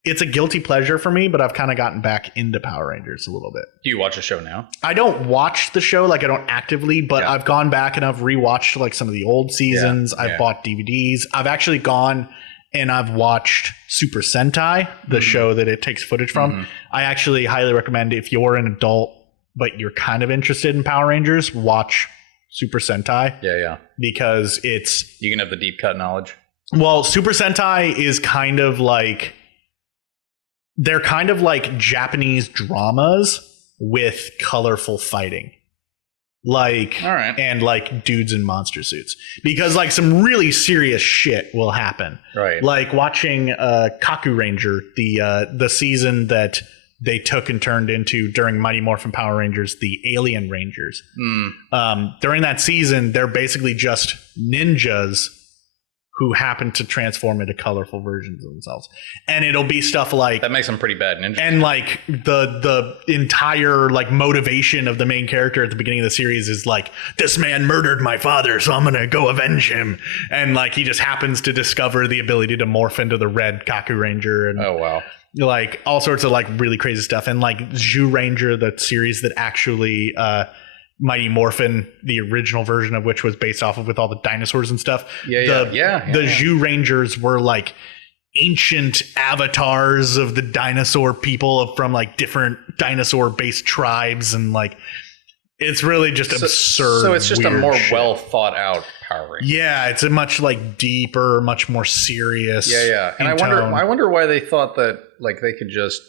it's a guilty pleasure for me, but I've kind of gotten back into Power Rangers a little bit. Do you watch the show now? I don't watch the show, like I don't actively, but I've gone back and I've rewatched like some of the old seasons. I've bought DVDs. I've actually gone and I've watched Super Sentai, the show that it takes footage from. I actually highly recommend, if you're an adult but you're kind of interested in Power Rangers, watch Super Sentai. Yeah. Because you can have the deep cut knowledge. Well, Super Sentai is kind of like, they're kind of like Japanese dramas with colorful fighting. Like, all right. And like dudes in monster suits, because like some really serious shit will happen. Right. Like watching Kaku Ranger, the season that they took and turned into, during Mighty Morphin Power Rangers, the Alien Rangers. During that season, they're basically just ninjas who happen to transform into colorful versions of themselves. And it'll be stuff like... That makes them pretty bad ninjas. And like the entire like motivation of the main character at the beginning of the series is like, this man murdered my father, so I'm going to go avenge him. And like he just happens to discover the ability to morph into the red Kaku Ranger. And, oh, wow. Like all sorts of like really crazy stuff. And like Zhu Ranger, the series that actually... Mighty Morphin, the original version of which was based off of with all the dinosaurs and stuff. The Zhu Rangers were like ancient avatars of the dinosaur people from like different dinosaur based tribes, and like it's really just absurd. So it's just a more shit. well thought out Power Ranger. Yeah, it's a much like deeper, much more serious. Yeah. And I wonder why they thought that like they could just,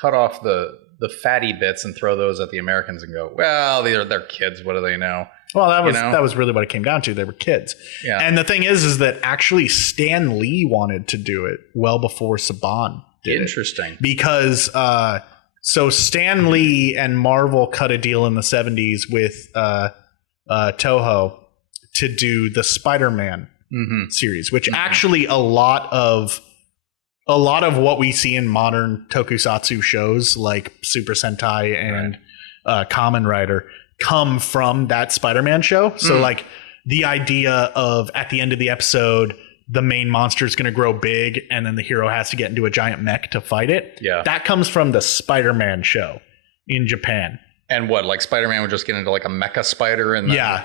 cut off the fatty bits and throw those at the Americans and go, well, they're kids. What do they know? Well, that was really what it came down to. They were kids. Yeah. And the thing is that actually Stan Lee wanted to do it well before Saban did. Interesting. Because so Stan Lee and Marvel cut a deal in the 70s with Toho to do the Spider-Man series, which actually a lot of what we see in modern tokusatsu shows like Super Sentai and Kamen Rider come from that Spider-Man show. So like the idea of at the end of the episode, the main monster is going to grow big and then the hero has to get into a giant mech to fight it. Yeah. That comes from the Spider-Man show in Japan. And what, like Spider-Man would just get into like a mecha spider? And then,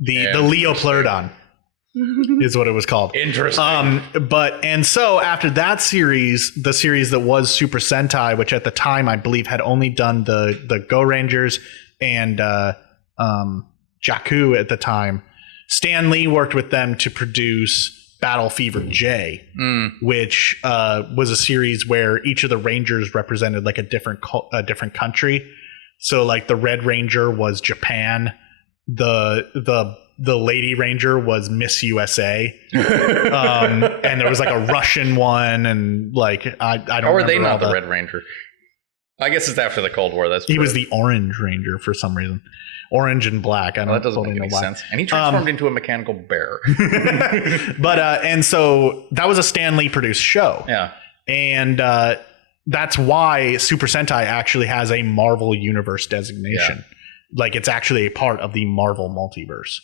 the Leopleurodon. Is what it was called. Interesting. And so after that series, the series that was Super Sentai, which at the time I believe had only done the Go Rangers and Jakku at the time, Stan Lee worked with them to produce Battle Fever J, which was a series where each of the Rangers represented like a different country. So like the Red Ranger was Japan, the Lady Ranger was Miss USA, and there was like a Russian one, and like I don't. How are they not the Red Ranger? I guess it's after the Cold War. He was the Orange Ranger for some reason, orange and black. I don't. That doesn't make any sense. And he transformed into a mechanical bear. But and so that was a Stan Lee produced show. Yeah, and that's why Super Sentai actually has a Marvel Universe designation. Yeah. Like it's actually a part of the Marvel multiverse.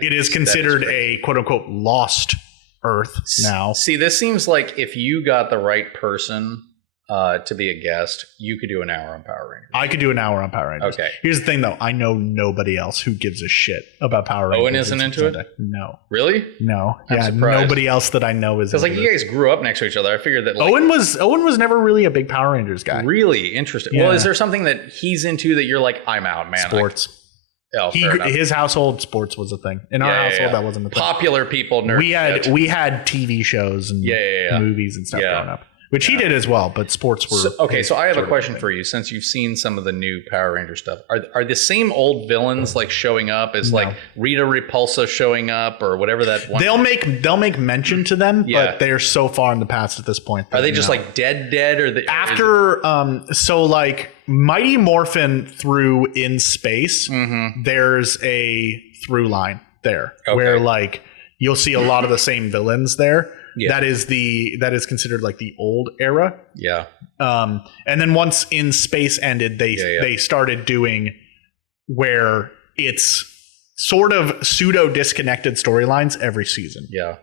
It is considered a quote unquote lost Earth now. See, this seems like if you got the right person to be a guest, you could do an hour on Power Rangers. I could do an hour on Power Rangers. Okay. Here's the thing though. I know nobody else who gives a shit about Power Rangers. Owen isn't into it? No. Really? No. I'm surprised. Nobody else that I know is into it. Because like you guys grew up next to each other. I figured that like, Owen was never really a big Power Rangers guy. Really? Interesting. Yeah. Well, is there something that he's into that you're like, I'm out, man? Sports. His household, sports was a thing. In our household, that wasn't a thing. Popular people, nerds. We had TV shows and movies and stuff growing up, which he did as well. But sports were so I have a question for you. Since you've seen some of the new Power Ranger stuff, are the same old villains like showing up? Is like Rita Repulsa showing up or whatever that one? They'll make mention to them, but they're so far in the past at this point. Are they just like dead or so like Mighty Morphin through In Space? There's a through line there where like you'll see a lot of the same villains there. Yeah. That is considered like the old era. Yeah. And then once In Space ended, they started doing where it's sort of pseudo disconnected storylines every season. Yeah.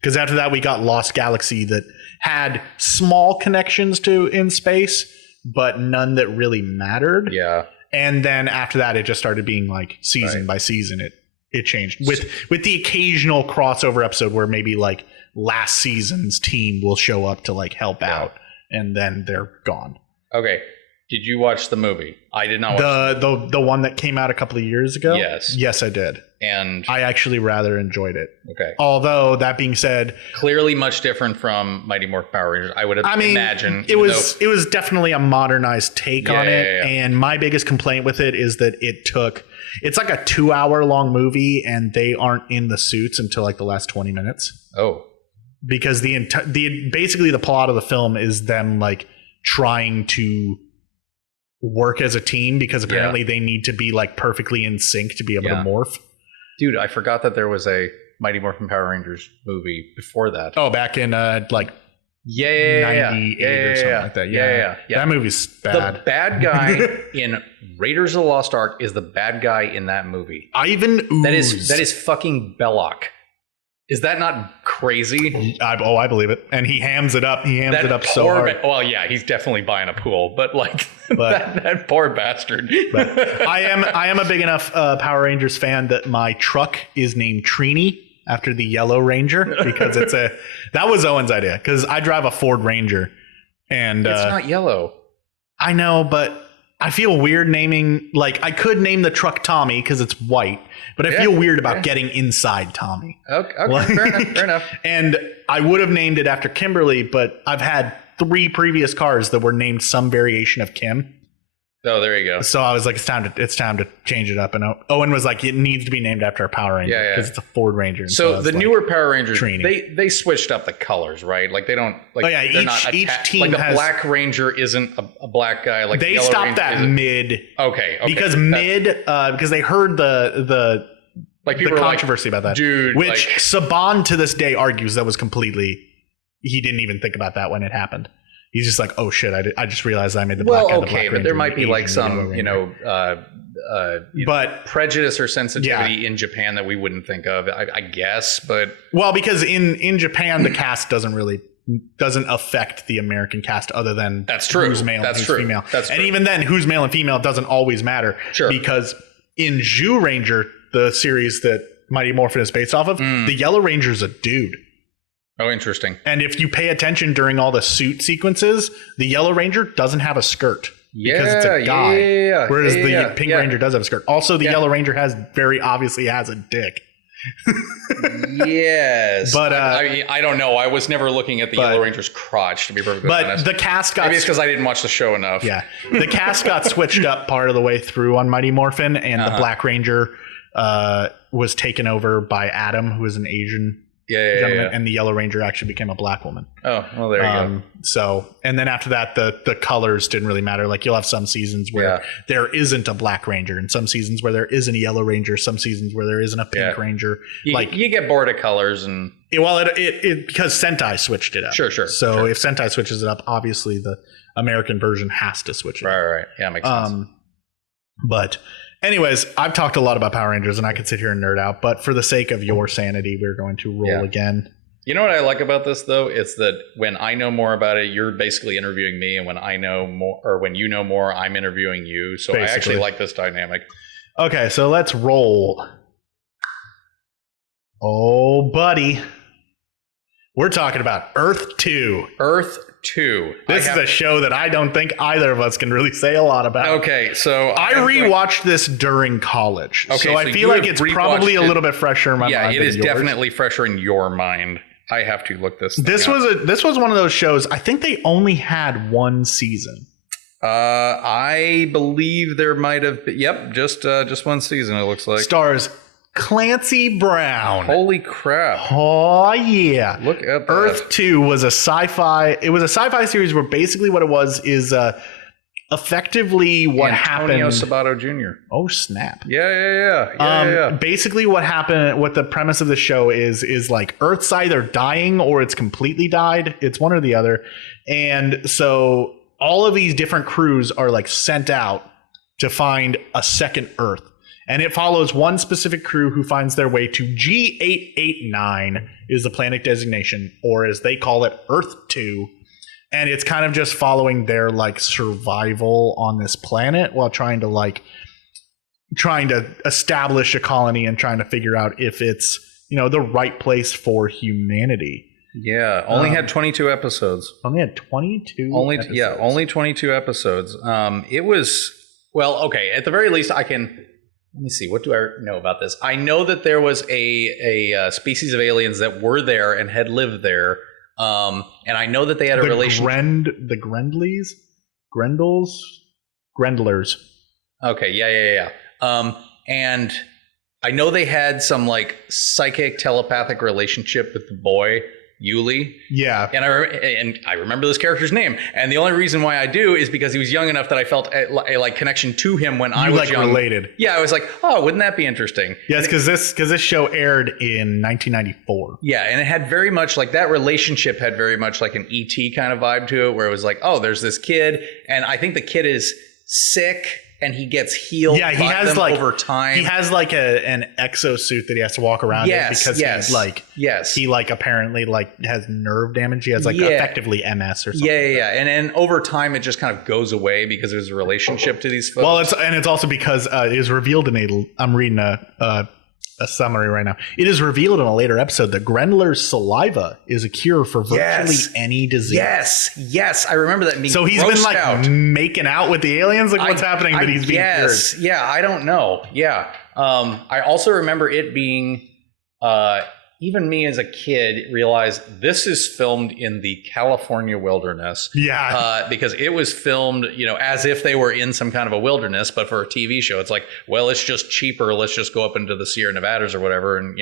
Because after that we got Lost Galaxy that had small connections to In Space, but none that really mattered. Yeah. And then after that it just started being like season by season it changed with the occasional crossover episode where maybe like last season's team will show up to like help out and then they're gone. Okay. Did you watch the movie? I did not watch the one that came out a couple of years ago? Yes, I did. And I actually rather enjoyed it. Okay. Although that being said, clearly much different from Mighty Morphin Power Rangers. I would imagine it was definitely a modernized take on it. Yeah. And my biggest complaint with it is that it's like a 2-hour long movie and they aren't in the suits until like the last 20 minutes. Oh. Because basically the plot of the film is them like trying to work as a team because apparently they need to be like perfectly in sync to be able to morph. Dude, I forgot that there was a Mighty Morphin Power Rangers movie before that. Oh, back in like 98 or something like that. Yeah. That movie's bad. The bad guy in Raiders of the Lost Ark is the bad guy in that movie. Ivan Ooze. That is fucking Belloc. Is that not crazy? I believe it. And he hams it up. He hams it up so hard. Well, yeah, he's definitely buying a pool, but like that poor bastard. But I am a big enough Power Rangers fan that my truck is named Trini after the Yellow Ranger because that was Owen's idea because I drive a Ford Ranger and it's not yellow. I know, but I feel weird naming, like I could name the truck Tommy because it's white, but I feel weird about getting inside Tommy. Okay, like, fair enough. And I would have named it after Kimberly, but I've had 3 previous cars that were named some variation of Kim. Oh, there you go. So I was like, it's time to change it up. And Owen was like, it needs to be named after a Power Ranger because it's a Ford Ranger. So the newer Power Rangers, they switched up the colors, right? Like they don't. Like, each team like a Black Ranger isn't a black guy. Like they stopped that mid. Okay. Because because they heard the controversy about that, dude. Which Saban to this day argues that was completely. He didn't even think about that when it happened. He's just like, oh shit! I just realized I made the black guy the Black but there might be like some, but prejudice or sensitivity in Japan that we wouldn't think of, I guess. But because in Japan the cast doesn't affect the American cast other than that's true. Who's male and who's female. That's true. And even then, who's male and female doesn't always matter. Sure. Because in Zhu Ranger, the series that Mighty Morphin is based off of, the Yellow Ranger's a dude. Oh, interesting. And if you pay attention during all the suit sequences, the Yellow Ranger doesn't have a skirt. Because it's a guy. Whereas the Pink Ranger does have a skirt. Also, the Yellow Ranger very obviously has a dick. Yes. But I don't know. I was never looking at the Yellow Ranger's crotch, to be perfectly honest. But the cast got... Maybe it's because I didn't watch the show enough. Yeah. The cast got switched up part of the way through on Mighty Morphin, and the Black Ranger was taken over by Adam, who is an Asian gentleman, and the Yellow Ranger actually became a black woman. Oh, well, there you go. So, and then after that, the colors didn't really matter. Like you'll have some seasons where there isn't a Black Ranger, and some seasons where there isn't a Yellow Ranger, some seasons where there isn't a Pink Ranger. You get bored of colors, and it because Sentai switched it up. Sure. So if Sentai switches it up, obviously the American version has to switch it up. Right. Yeah, makes sense. But anyways, I've talked a lot about Power Rangers, and I could sit here and nerd out, but for the sake of your sanity, we're going to roll again. You know what I like about this, though? It's that when I know more about it, you're basically interviewing me, and when I know more, or when you know more, I'm interviewing you. So basically. I actually like this dynamic. Okay, so let's roll. Oh, buddy. We're talking about Earth 2. Earth 2. This is a show that I don't think either of us can really say a lot about. Okay, so I rewatched this during college. Okay, so I feel like it's probably a little bit fresher in my mind. Yeah, it is definitely fresher in your mind. I have to look this up. This was one of those shows. I think they only had 1 season. I believe there might have been. Yep, just 1 season. It looks like. Stars Clancy Brown. Holy crap! Oh yeah! Look at that. Earth 2 was a sci-fi. It was a sci-fi series where basically what it was is effectively what happened. Antonio Sabato Jr. Oh snap! Yeah. Basically, what happened? What the premise of the show is like Earth's either dying or it's completely died. It's one or the other, and so all of these different crews are like sent out to find a second Earth. And it follows one specific crew who finds their way to G889 is the planet designation, or as they call it, Earth 2. And it's kind of just following their like survival on this planet while trying to establish a colony and trying to figure out if it's, the right place for humanity. Yeah, only had 22 episodes. Only had 22 episodes. Yeah, only 22 episodes. It was, okay, at the very least I can... Let me see. What do I know about this? I know that there was a species of aliens that were there and had lived there, and I know that they had a relationship. The Grendlers. Okay. Yeah. And I know they had some like psychic telepathic relationship with the boy, Yuli. Yeah. And I remember this character's name. And the only reason why I do is because he was young enough that I felt a like connection to him when I was like young. Related. Yeah, I was like, oh, wouldn't that be interesting? Yes, because this show aired in 1994. Yeah, and it had very much like that relationship had very much like an E.T. kind of vibe to it, where it was like, oh, there's this kid, and I think the kid is sick. And he gets healed he has them like over time. He has like an exosuit that he has to walk around in because he like apparently like has nerve damage. He has like effectively MS or something. Yeah. And over time it just kind of goes away because there's a relationship to these folks. Well, it's also because it is revealed in I'm reading a summary right now. It is revealed in a later episode that Grendler's saliva is a cure for virtually any disease. Yes. I remember that being so he's been like out. Making out with the aliens? Like what's happening that he's being cured? Yeah, I don't know. Yeah. I also remember it being even me as a kid realized this is filmed in the California wilderness. Yeah. Because it was filmed, as if they were in some kind of a wilderness, but for a TV show, it's like, well, it's just cheaper. Let's just go up into the Sierra Nevadas or whatever, and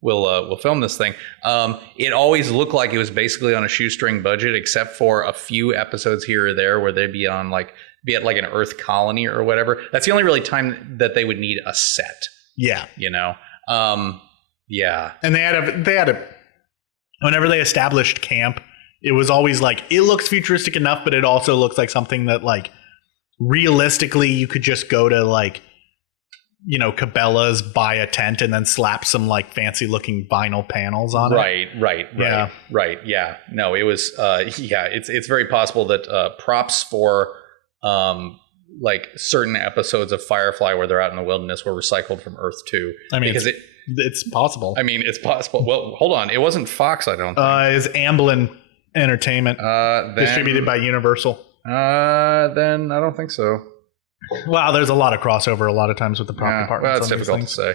we'll film this thing. It always looked like it was basically on a shoestring budget, except for a few episodes here or there where they'd be on be at like an Earth colony or whatever. That's the only really time that they would need a set. Yeah. Yeah. And they had a whenever they established camp, it was always like it looks futuristic enough, but it also looks like something that like realistically you could just go to like Cabela's, buy a tent and then slap some like fancy looking vinyl panels on it. Right. Yeah. No, it was it's very possible that props for like certain episodes of Firefly where they're out in the wilderness were recycled from Earth too. I mean, because it's possible. I mean, it's possible. Well, hold on. It wasn't Fox, I don't think. It's Amblin Entertainment, distributed by Universal. Then I don't think so. Wow, there's a lot of crossover a lot of times with the prop departments. Well, it's difficult to say.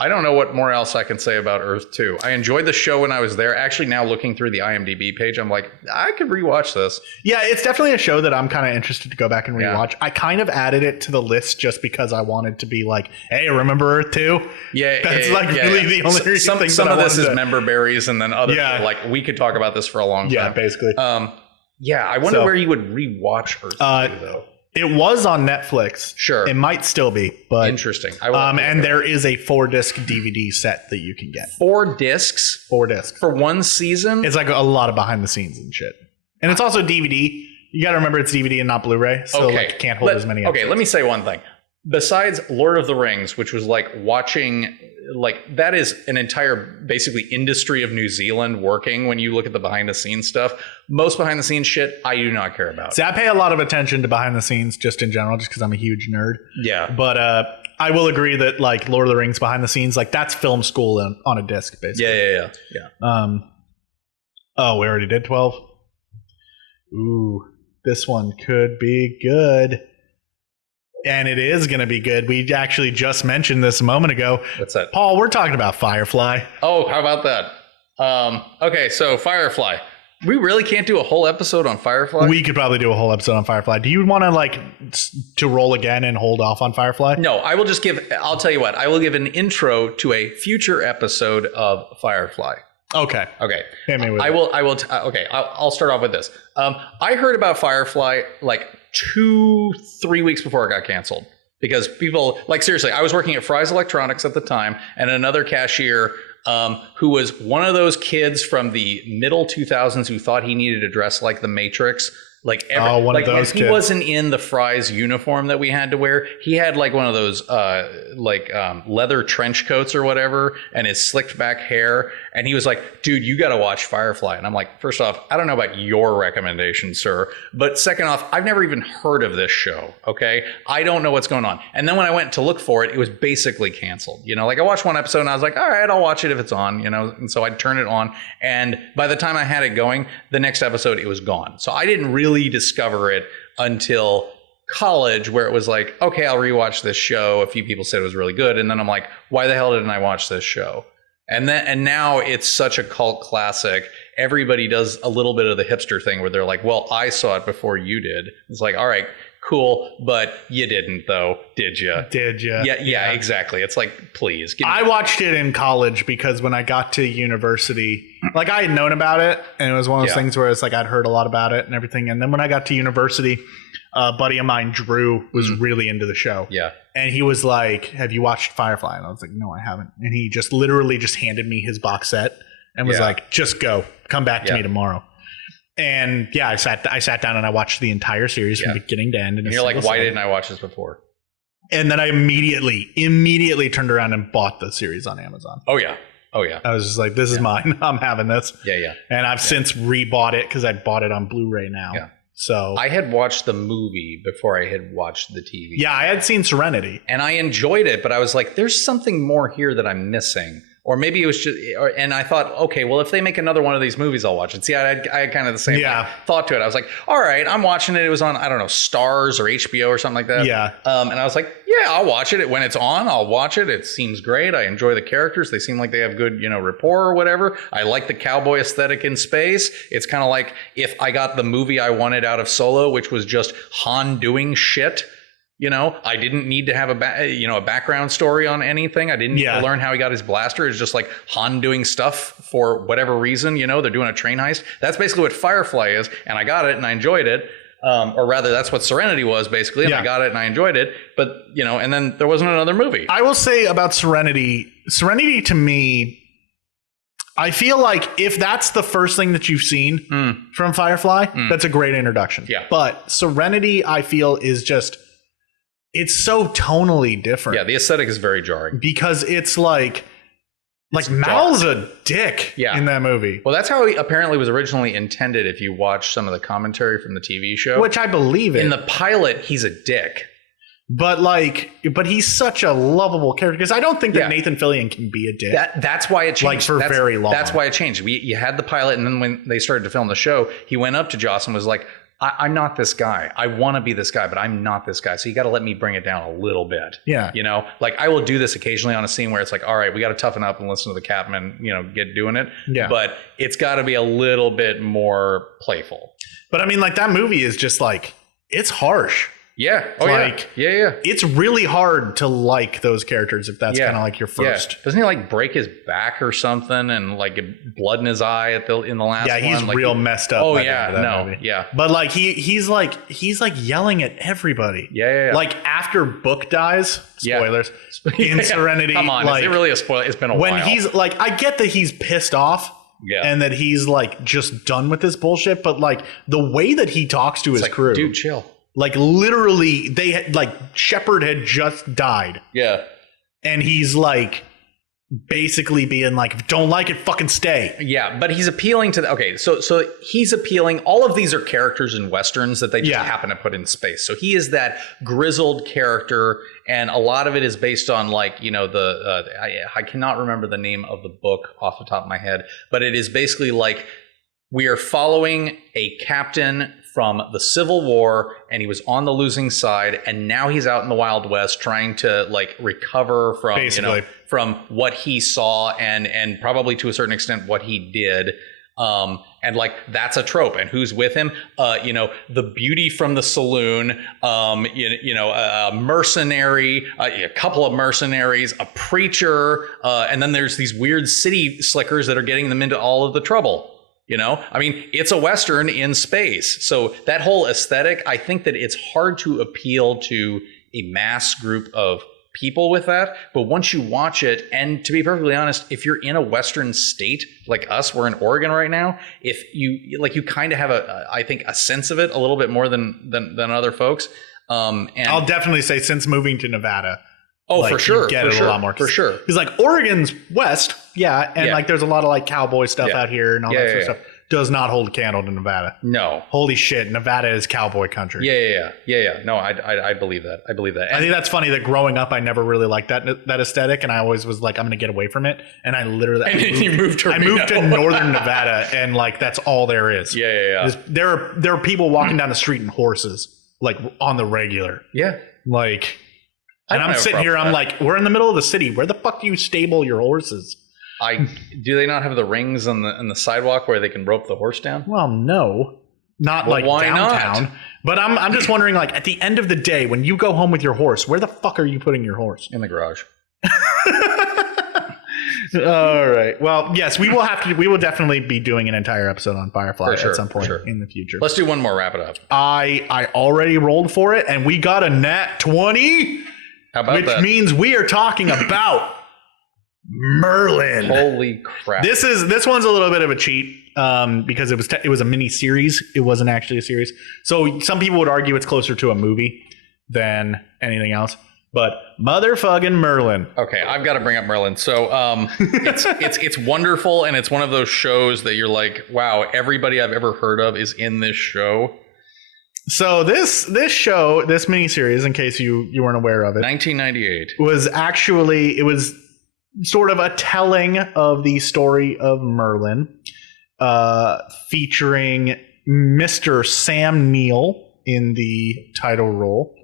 I don't know what more else I can say about Earth 2. I enjoyed the show when I was there. Actually, now looking through the IMDb page, I'm like, I could rewatch this. Yeah, it's definitely a show that I'm kind of interested to go back and rewatch. I kind of added it to the list just because I wanted to be like, hey, remember Earth 2? Yeah. That's really the only thing. Some of this is member berries, and then other like we could talk about this for a long time. Yeah, basically. I wonder where you would rewatch Earth 2, though. It was on Netflix. Sure. It might still be, but interesting. And there is a 4-disc DVD set that you can get. 4 discs? 4 discs. For one season? It's like a lot of behind the scenes and shit. And it's also DVD. You got to remember it's DVD and not Blu-ray, so like it can't hold as many episodes. Okay, let me say one thing. Besides Lord of the Rings, which was like watching, like that is an entire basically industry of New Zealand working when you look at the behind the scenes stuff. Most behind the scenes shit I do not care about. See, I pay a lot of attention to behind the scenes just in general, just because I'm a huge nerd. Yeah. But I will agree that like Lord of the Rings behind the scenes, like that's film school on a disc, basically. Yeah. Oh, we already did 12? Ooh, this one could be good. And it is going to be good. We actually just mentioned this a moment ago. What's that? Paul, we're talking about Firefly. Oh, how about that? Okay, so Firefly. We really can't do a whole episode on Firefly? We could probably do a whole episode on Firefly. Do you want to like to roll again and hold off on Firefly? No, I will just I'll tell you what. I will give an intro to a future episode of Firefly. Okay. Hit me with I'll start off with this. I heard about Firefly like 2-3 weeks before it got canceled because people like seriously, I was working at Fry's Electronics at the time, and another cashier who was one of those kids from the middle 2000s who thought he needed to dress like the Matrix. Like one of those he kids. Wasn't in the Fry's uniform that we had to wear. He had like one of those leather trench coats or whatever, and his slicked back hair. And he was like, dude, you got to watch Firefly. And I'm like, first off, I don't know about your recommendation, sir. But second off, I've never even heard of this show. Okay. I don't know what's going on. And then when I went to look for it, it was basically canceled. Like I watched one episode and I was like, all right, I'll watch it if it's on, and so I'd turn it on. And by the time I had it going, the next episode, it was gone. So I didn't really discover it until college, where it was like, okay, I'll rewatch this show. A few people said it was really good. And then I'm like, why the hell didn't I watch this show? And now it's such a cult classic. Everybody does a little bit of the hipster thing where they're like, well, I saw it before you did. It's like, all right, cool, but you didn't though, did you? Did you? Yeah, exactly. It's like, please. I watched it in college because when I got to university, like I had known about it, and it was one of those things where it's like I'd heard a lot about it and everything. And then when I got to university, a buddy of mine, Drew, was really into the show. Yeah. And he was like, have you watched Firefly? And I was like, no, I haven't. And he just literally just handed me his box set and was like, just go. Come back to me tomorrow. And I sat down and I watched the entire series from beginning to end. And you're like, why didn't I watch this before? And then I immediately turned around and bought the series on Amazon. Oh, yeah. I was just like, this is mine. I'm having this. Yeah. And I've since rebought it because I bought it on Blu-ray now. Yeah. So I had watched the movie before I had watched the TV. Yeah, I had seen Serenity. And I enjoyed it, but I was like, there's something more here that I'm missing. Or maybe it was just, and I thought, okay, well, if they make another one of these movies, I'll watch it. See, I had kind of the same thought to it. I was like, all right, I'm watching it. It was on, I don't know, Stars or HBO or something like that. Yeah. And I was like, yeah, I'll watch it. When it's on, I'll watch it. It seems great. I enjoy the characters. They seem like they have good, rapport or whatever. I like the cowboy aesthetic in space. It's kind of like if I got the movie I wanted out of Solo, which was just Han doing shit. I didn't need to have a background story on anything. I didn't need to learn how he got his blaster. It's just like Han doing stuff for whatever reason. They're doing a train heist. That's basically what Firefly is. And I got it and I enjoyed it. Or rather, that's what Serenity was basically. And I got it and I enjoyed it. But, and then there wasn't another movie. I will say about Serenity to me, I feel like if that's the first thing that you've seen from Firefly, that's a great introduction. Yeah. But Serenity, I feel, is just... it's so tonally different. Yeah, the aesthetic is very jarring. Because it's like Mal's a dick in that movie. Well, that's how he apparently was originally intended if you watch some of the commentary from the TV show. Which I believe in. In the pilot, he's a dick. But he's such a lovable character. Because I don't think that Nathan Fillion can be a dick. That's why it changed. Very long. That's why it changed. You had the pilot, and then when they started to film the show, he went up to Joss and was like, I'm not this guy. I want to be this guy, but I'm not this guy. So you got to let me bring it down a little bit. Yeah. I will do this occasionally on a scene where it's like, all right, we got to toughen up and listen to the captain and, get doing it. Yeah. But it's got to be a little bit more playful. But I mean, that movie is just it's harsh. Yeah. Yeah. It's really hard to like those characters if that's kind of your first. Yeah. Doesn't he break his back or something and blood in his eye in the last one? Yeah, he's real messed up. Oh yeah, movie. Yeah. But he's yelling at everybody. Yeah. After Book dies, spoilers in Serenity. Come on, is it really a spoiler? It's been a while. When he's I get that he's pissed off. Yeah. And that he's just done with this bullshit, but the way that he talks to his crew, dude, chill. Literally, they had Shepard had just died. Yeah. And he's basically being don't like it, fucking stay. Yeah, but he's appealing to so he's appealing. All of these are characters in Westerns that they just happen to put in space. So he is that grizzled character, and a lot of it is based on I cannot remember the name of the book off the top of my head, but it is basically we are following a captain from the Civil War, and he was on the losing side, and now he's out in the Wild West trying to recover from from what he saw and probably to a certain extent what he did. And that's a trope. And who's with him? The beauty from the saloon, a mercenary, a couple of mercenaries, a preacher, and then there's these weird city slickers that are getting them into all of the trouble. It's a Western in space. So that whole aesthetic, I think that it's hard to appeal to a mass group of people with that. But once you watch it, and to be perfectly honest, if you're in a Western state like us, we're in Oregon right now, if you you kind of have I think a sense of it a little bit more than other folks. And I'll definitely say since moving to Nevada. Oh, for sure. You get it a lot more. For sure. Because Oregon's west, and there's a lot of cowboy stuff out here and all that sort of stuff. Does not hold a candle to Nevada. No. Holy shit, Nevada is cowboy country. Yeah. No, I believe that. I believe that. I think that's funny that growing up, I never really liked that aesthetic, and I always was I'm going to get away from it. And I literally I moved to northern Nevada, and that's all there is. Yeah. There are people walking down the street in horses, on the regular. Yeah. And I'm sitting here, I'm we're in the middle of the city. Where the fuck do you stable your horses? Do they not have the rings on the sidewalk where they can rope the horse down? Well, no. not Well, like why downtown. not? But I'm just wondering, like, at the end of the day, when you go home with your horse, where the fuck are you putting your horse? In the garage. All right. Well, yes, we will definitely be doing an entire episode on Firefly at some point in the future. Let's do one more, wrap it up. I already rolled for it, and we got a nat 20, How about which that? means we are talking about Merlin. Holy crap. This one's a little bit of a cheat because it was a mini series. It wasn't actually a series. So some people would argue it's closer to a movie than anything else. But motherfucking Merlin. Okay, I've got to bring up Merlin. So it's wonderful, and it's one of those shows that you're like, wow, everybody I've ever heard of is in this show. So this show, this miniseries, in case you weren't aware of it, 1998 it was sort of a telling of the story of Merlin, featuring Mr. Sam Neill in the title role.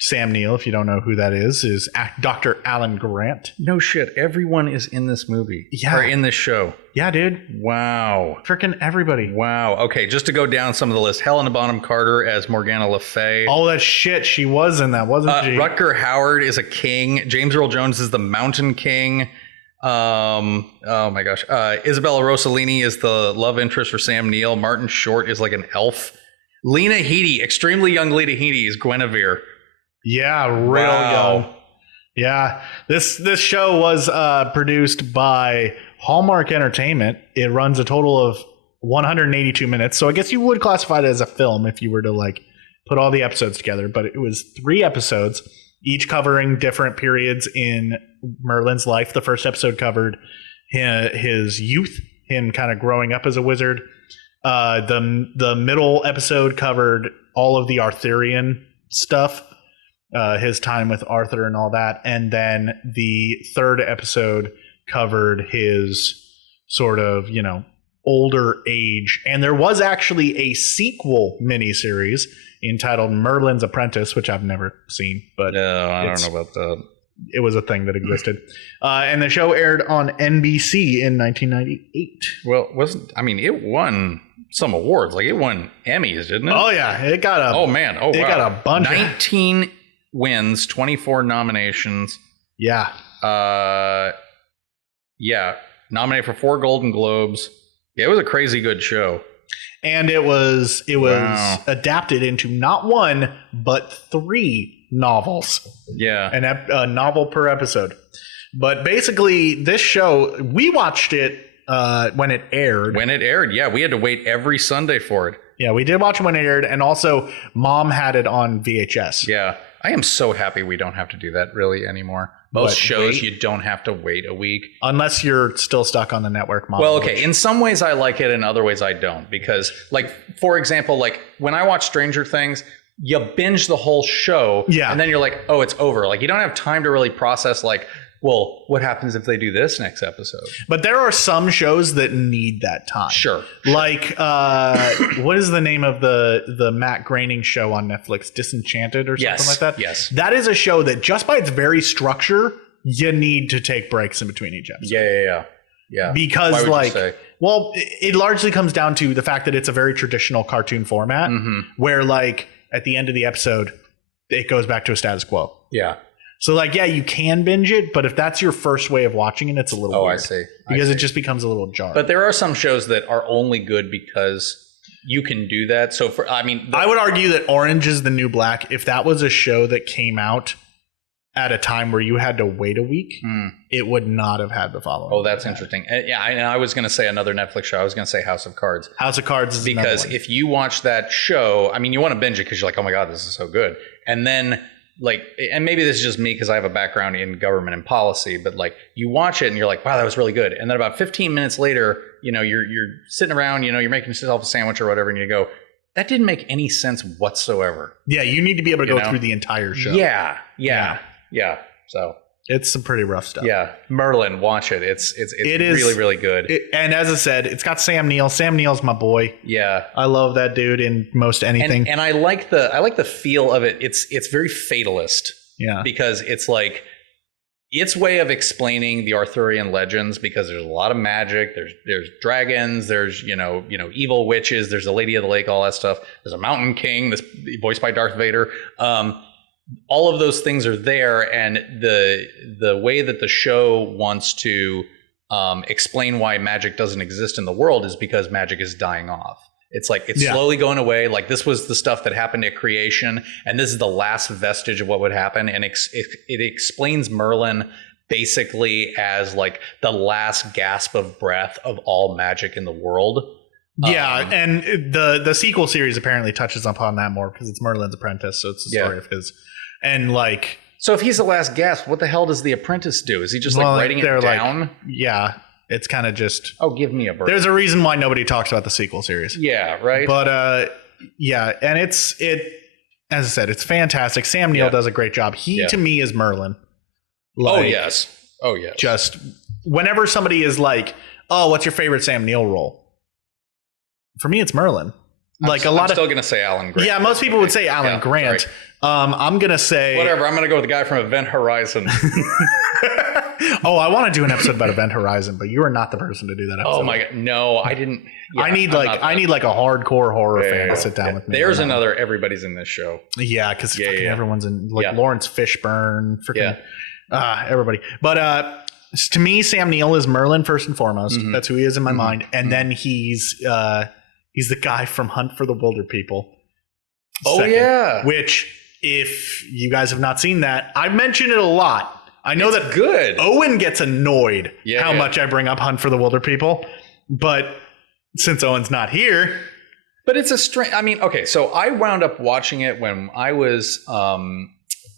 Sam Neill, if you don't know who that is Dr. Alan Grant. No shit. Everyone is in this movie. Yeah. Or in this show. Yeah, dude. Wow. Freaking everybody. Wow. Okay, just to go down some of the list. Helena Bonham Carter as Morgana Le Fay. All that shit, she was in that, wasn't she? Rutger Hauer is a king. James Earl Jones is the Mountain King. Oh my gosh. Isabella Rossellini is the love interest for Sam Neill. Martin Short is like an elf. Lena Headey, extremely young Lena Headey is Guinevere. Yeah, real young. Yeah, this show was produced by Hallmark Entertainment. It runs a total of 182 minutes. So I guess you would classify it as a film if you were to like put all the episodes together. But it was 3 episodes, each covering different periods in Merlin's life. The first episode covered his youth, him kind of growing up as a wizard. The middle episode covered all of the Arthurian stuff. His time with Arthur and all that. And then the third episode covered his sort of, older age. And there was actually a sequel miniseries entitled Merlin's Apprentice, which I've never seen, but I don't know about that. It was a thing that existed. And the show aired on NBC in 1998. Well, it won some awards. Like, it won Emmys, didn't it? Oh, yeah. It got a... Oh, man. Oh, it wow. got a bunch 19 wins, 24 nominations. Yeah. Nominated for 4 Golden Globes. Yeah, it was a crazy good show. And it was adapted into not 1, but 3 novels. Yeah. A novel per episode. But basically, this show, we watched it when it aired. When it aired, yeah. We had to wait every Sunday for it. Yeah, we did watch it when it aired. And also, Mom had it on VHS. Yeah. I am so happy we don't have to do that really anymore. Most shows, you don't have to wait a week. Unless you're still stuck on the network model. Well, okay. In some ways I like it, in other ways I don't. Because, like, for example, like when I watch Stranger Things, you binge the whole show. Yeah. And then you're like, oh, it's over. Like, you don't have time to really process, like, well, what happens if they do this next episode? But there are some shows that need that time. Sure. Like, what is the name of the Matt Groening show on Netflix? Disenchanted or something like that? Yes. That is a show that just by its very structure, you need to take breaks in between each episode. Yeah. Because, Why would like, you say? well, it largely comes down to the fact that it's a very traditional cartoon format where, like, at the end of the episode, it goes back to a status quo. Yeah. So, like, yeah, you can binge it, but if that's your first way of watching it, it's a little weird. I see. Because it just becomes a little jarring. But there are some shows that are only good because you can do that. So, I would argue that Orange is the New Black, if that was a show that came out at a time where you had to wait a week, it would not have had the following. Oh, that's interesting. Yeah, I was going to say another Netflix show. I was going to say House of Cards. House of Cards is because another one. If you watch that show, I mean, you want to binge it because you're like, oh my God, this is so good. And then, like, and maybe this is just me because I have a background in government and policy, but like you watch it and you're like, wow, that was really good. And then about 15 minutes later, you're sitting around, you're making yourself a sandwich or whatever, and you go, that didn't make any sense whatsoever. Yeah, you need to be able to go through the entire show. Yeah. So it's some pretty rough stuff. Yeah, Merlin, watch it. It's really, really good. And as I said, it's got Sam Neill. Sam Neill's my boy. Yeah, I love that dude in most anything. And I like the feel of it. It's very fatalist. Yeah, because it's like its way of explaining the Arthurian legends, because there's a lot of magic. There's dragons. There's evil witches. There's a Lady of the Lake. All that stuff. There's a Mountain King, this voiced by Darth Vader. All of those things are there, and the way that the show wants to explain why magic doesn't exist in the world is because magic is dying off. It's like it's slowly going away. Like this was the stuff that happened at creation, and this is the last vestige of what would happen. And it explains Merlin basically as like the last gasp of breath of all magic in the world. Yeah, and the sequel series apparently touches upon that more because it's Merlin's apprentice, so it's the story of his. And like, so if he's the last gasp, what the hell does the apprentice do? Is he just like writing it down? Like, yeah. It's kind of just... Oh, give me a break. There's a reason why nobody talks about the sequel series. Yeah, right? But, yeah, and it as I said, it's fantastic. Sam Neill does a great job. He, to me, is Merlin. Like, oh, yes. Just, whenever somebody is like, oh, what's your favorite Sam Neill role? For me, it's Merlin. I'm still going to say Alan Grant. Yeah, most people would say Alan Grant. Right. I'm going to say... Whatever, I'm going to go with the guy from Event Horizon. Oh, I want to do an episode about Event Horizon, but you are not the person to do that episode. Oh my god, no, I didn't. Yeah, I need like a hardcore horror fan to sit down with me. There's another everybody's in this show. Yeah, because everyone's in, like Lawrence Fishburne, freaking everybody. But to me, Sam Neill is Merlin first and foremost. Mm-hmm. That's who he is in my mind, and then he's the guy from Hunt for the Wilder People. Second, which if you guys have not seen that, I've mentioned it a lot. I know that good. Owen gets annoyed how much I bring up Hunt for the Wilder People, but since Owen's not here, but it's a strange. I mean, okay, so I wound up watching it when I was, at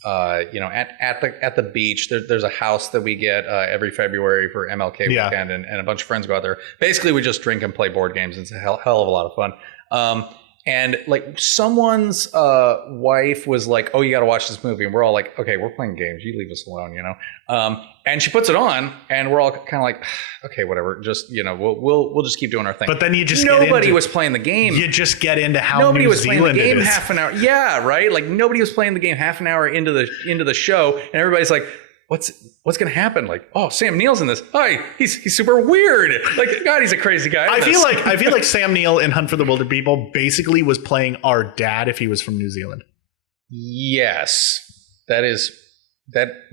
the beach. There's a house that we get every February for MLK weekend, and a bunch of friends go out there. Basically, we just drink and play board games. It's a hell of a lot of fun. And like someone's wife was like, "Oh, you got to watch this movie," and we're all like, "Okay, we're playing games. You leave us alone," And she puts it on, and we're all kind of like, "Okay, whatever. Just we'll just keep doing our thing." But then you just nobody was playing the game. You just get into how nobody New was Zealand playing the game it is. half an hour. Yeah, right. Like nobody was playing the game half an hour into the show, and everybody's like, What's going to happen? Like, oh, Sam Neill's in this. Oh, he's super weird. Like, God, he's a crazy guy. I feel like Sam Neill in Hunt for the Wilder People basically was playing our dad if he was from New Zealand. Yes,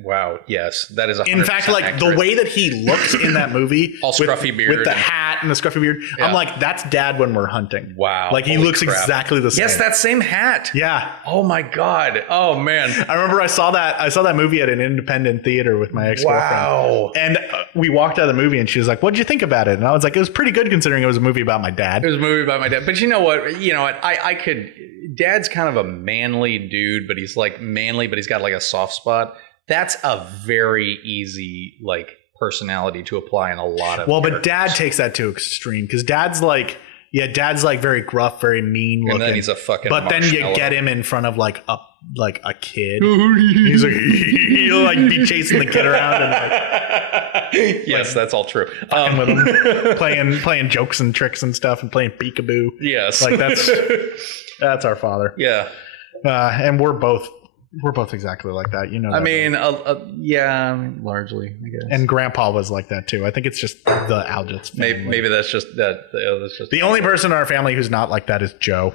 wow, yes, that is 100% in fact, like accurate. the way that he looks in that movie, all scruffy beard with the hat and the scruffy beard. Yeah. I'm like, that's Dad when we're hunting. Wow, like he looks exactly the same. Yes, that same hat. Yeah. Oh my God. Oh man. I remember I saw that movie at an independent theater with my ex-girlfriend. Wow. And we walked out of the movie, and she was like, "What'd you think about it?" And I was like, "It was pretty good considering it was a movie about my dad." It was a movie about my dad. But you know what? I could. Dad's kind of a manly dude, but he's like manly, but he's got like a soft spot. That's a very easy like personality to apply in a lot of but Dad takes that to extreme because Dad's like very gruff, very mean looking. And then he's a fucking But then you get him in front of like a kid. He's like he'll like be chasing the kid around and like yes, that's all true. With him playing jokes and tricks and stuff and playing peekaboo. Yes, like that's our father. Yeah, and we're both exactly like that, you know. I mean, largely, I guess. And Grandpa was like that too. I think it's just the Aljets family. Maybe that's just that. That's just the only person in our family who's not like that is Joe.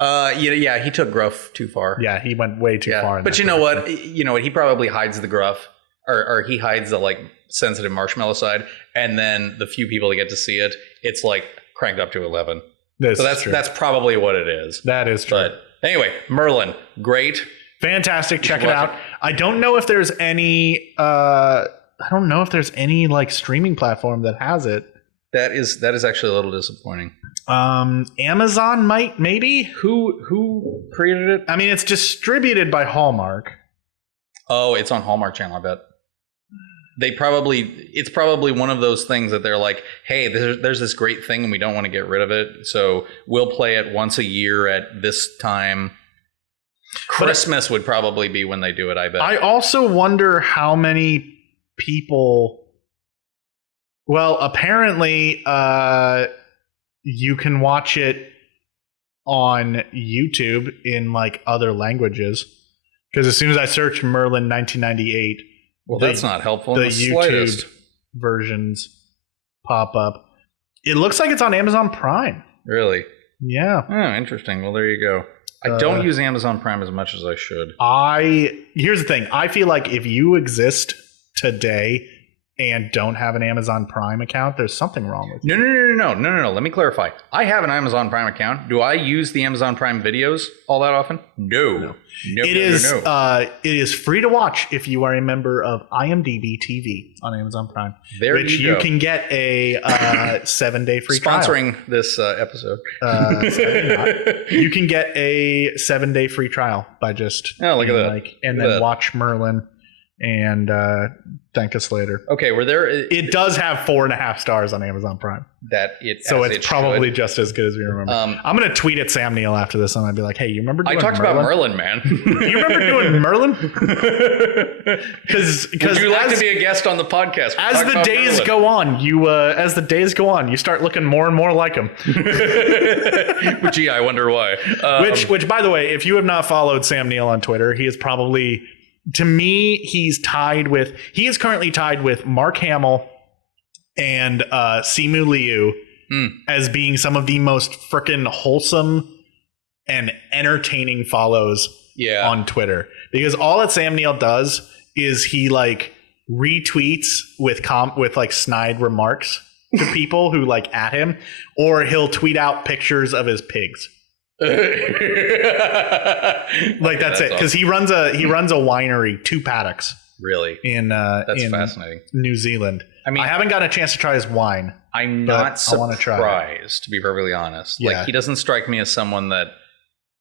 He took gruff too far. Yeah, he went way too far. But you know what? He probably hides the gruff, or he hides the like sensitive marshmallow side, and then the few people that get to see it, it's like cranked up to 11. So that's probably what it is. That is true. But anyway, Merlin, great. Fantastic. Check it out. I don't know if there's any like streaming platform that has it. That is actually a little disappointing. Amazon maybe. Who created it? I mean, it's distributed by Hallmark. Oh, it's on Hallmark Channel, I bet. It's probably one of those things that they're like, hey, there's this great thing and we don't want to get rid of it, so we'll play it once a year at this time. Christmas would probably be when they do it, I bet. I also wonder how many people... Well, apparently you can watch it on YouTube in like other languages. Because as soon as I searched Merlin 1998, Well, that's not helpful in the YouTube slightest. versions pop up. It looks like it's on Amazon Prime. Really? Yeah. Oh, interesting. Well, there you go. I don't use Amazon Prime as much as I should. Here's the thing. I feel like if you exist today and don't have an Amazon Prime account, there's something wrong with you. No. Let me clarify. I have an Amazon Prime account. Do I use the Amazon Prime videos all that often? No. It is free to watch if you are a member of IMDb TV on Amazon Prime. There which you go. Can get a 7-day free Sponsoring this episode. You can get a 7-day free trial by just look at that. And then watch Merlin and thank us later. Okay, were there? It does have 4.5 stars on Amazon Prime. So it's probably just as good as we remember. I'm going to tweet at Sam Neill after this, and I'll be like, "Hey, you remember doing I talked Merlin? about Merlin, man. You remember doing Merlin? Because would you like to be a guest on the podcast? As the days go on, you start looking more and more like him. Gee, I wonder why. Which, by the way, if you have not followed Sam Neill on Twitter, he is probably, to me, he is currently tied with Mark Hamill and Simu Liu as being some of the most freaking wholesome and entertaining follows on Twitter. Because all that Sam Neill does is he like retweets with like snide remarks to people who like at him, or he'll tweet out pictures of his pigs. Like that's it, because awesome. he runs a winery, 2 paddocks. Really? That's fascinating. New Zealand. I mean, I haven't gotten a chance to try his wine. I'm not surprised, to be perfectly honest. Yeah. Like, he doesn't strike me as someone that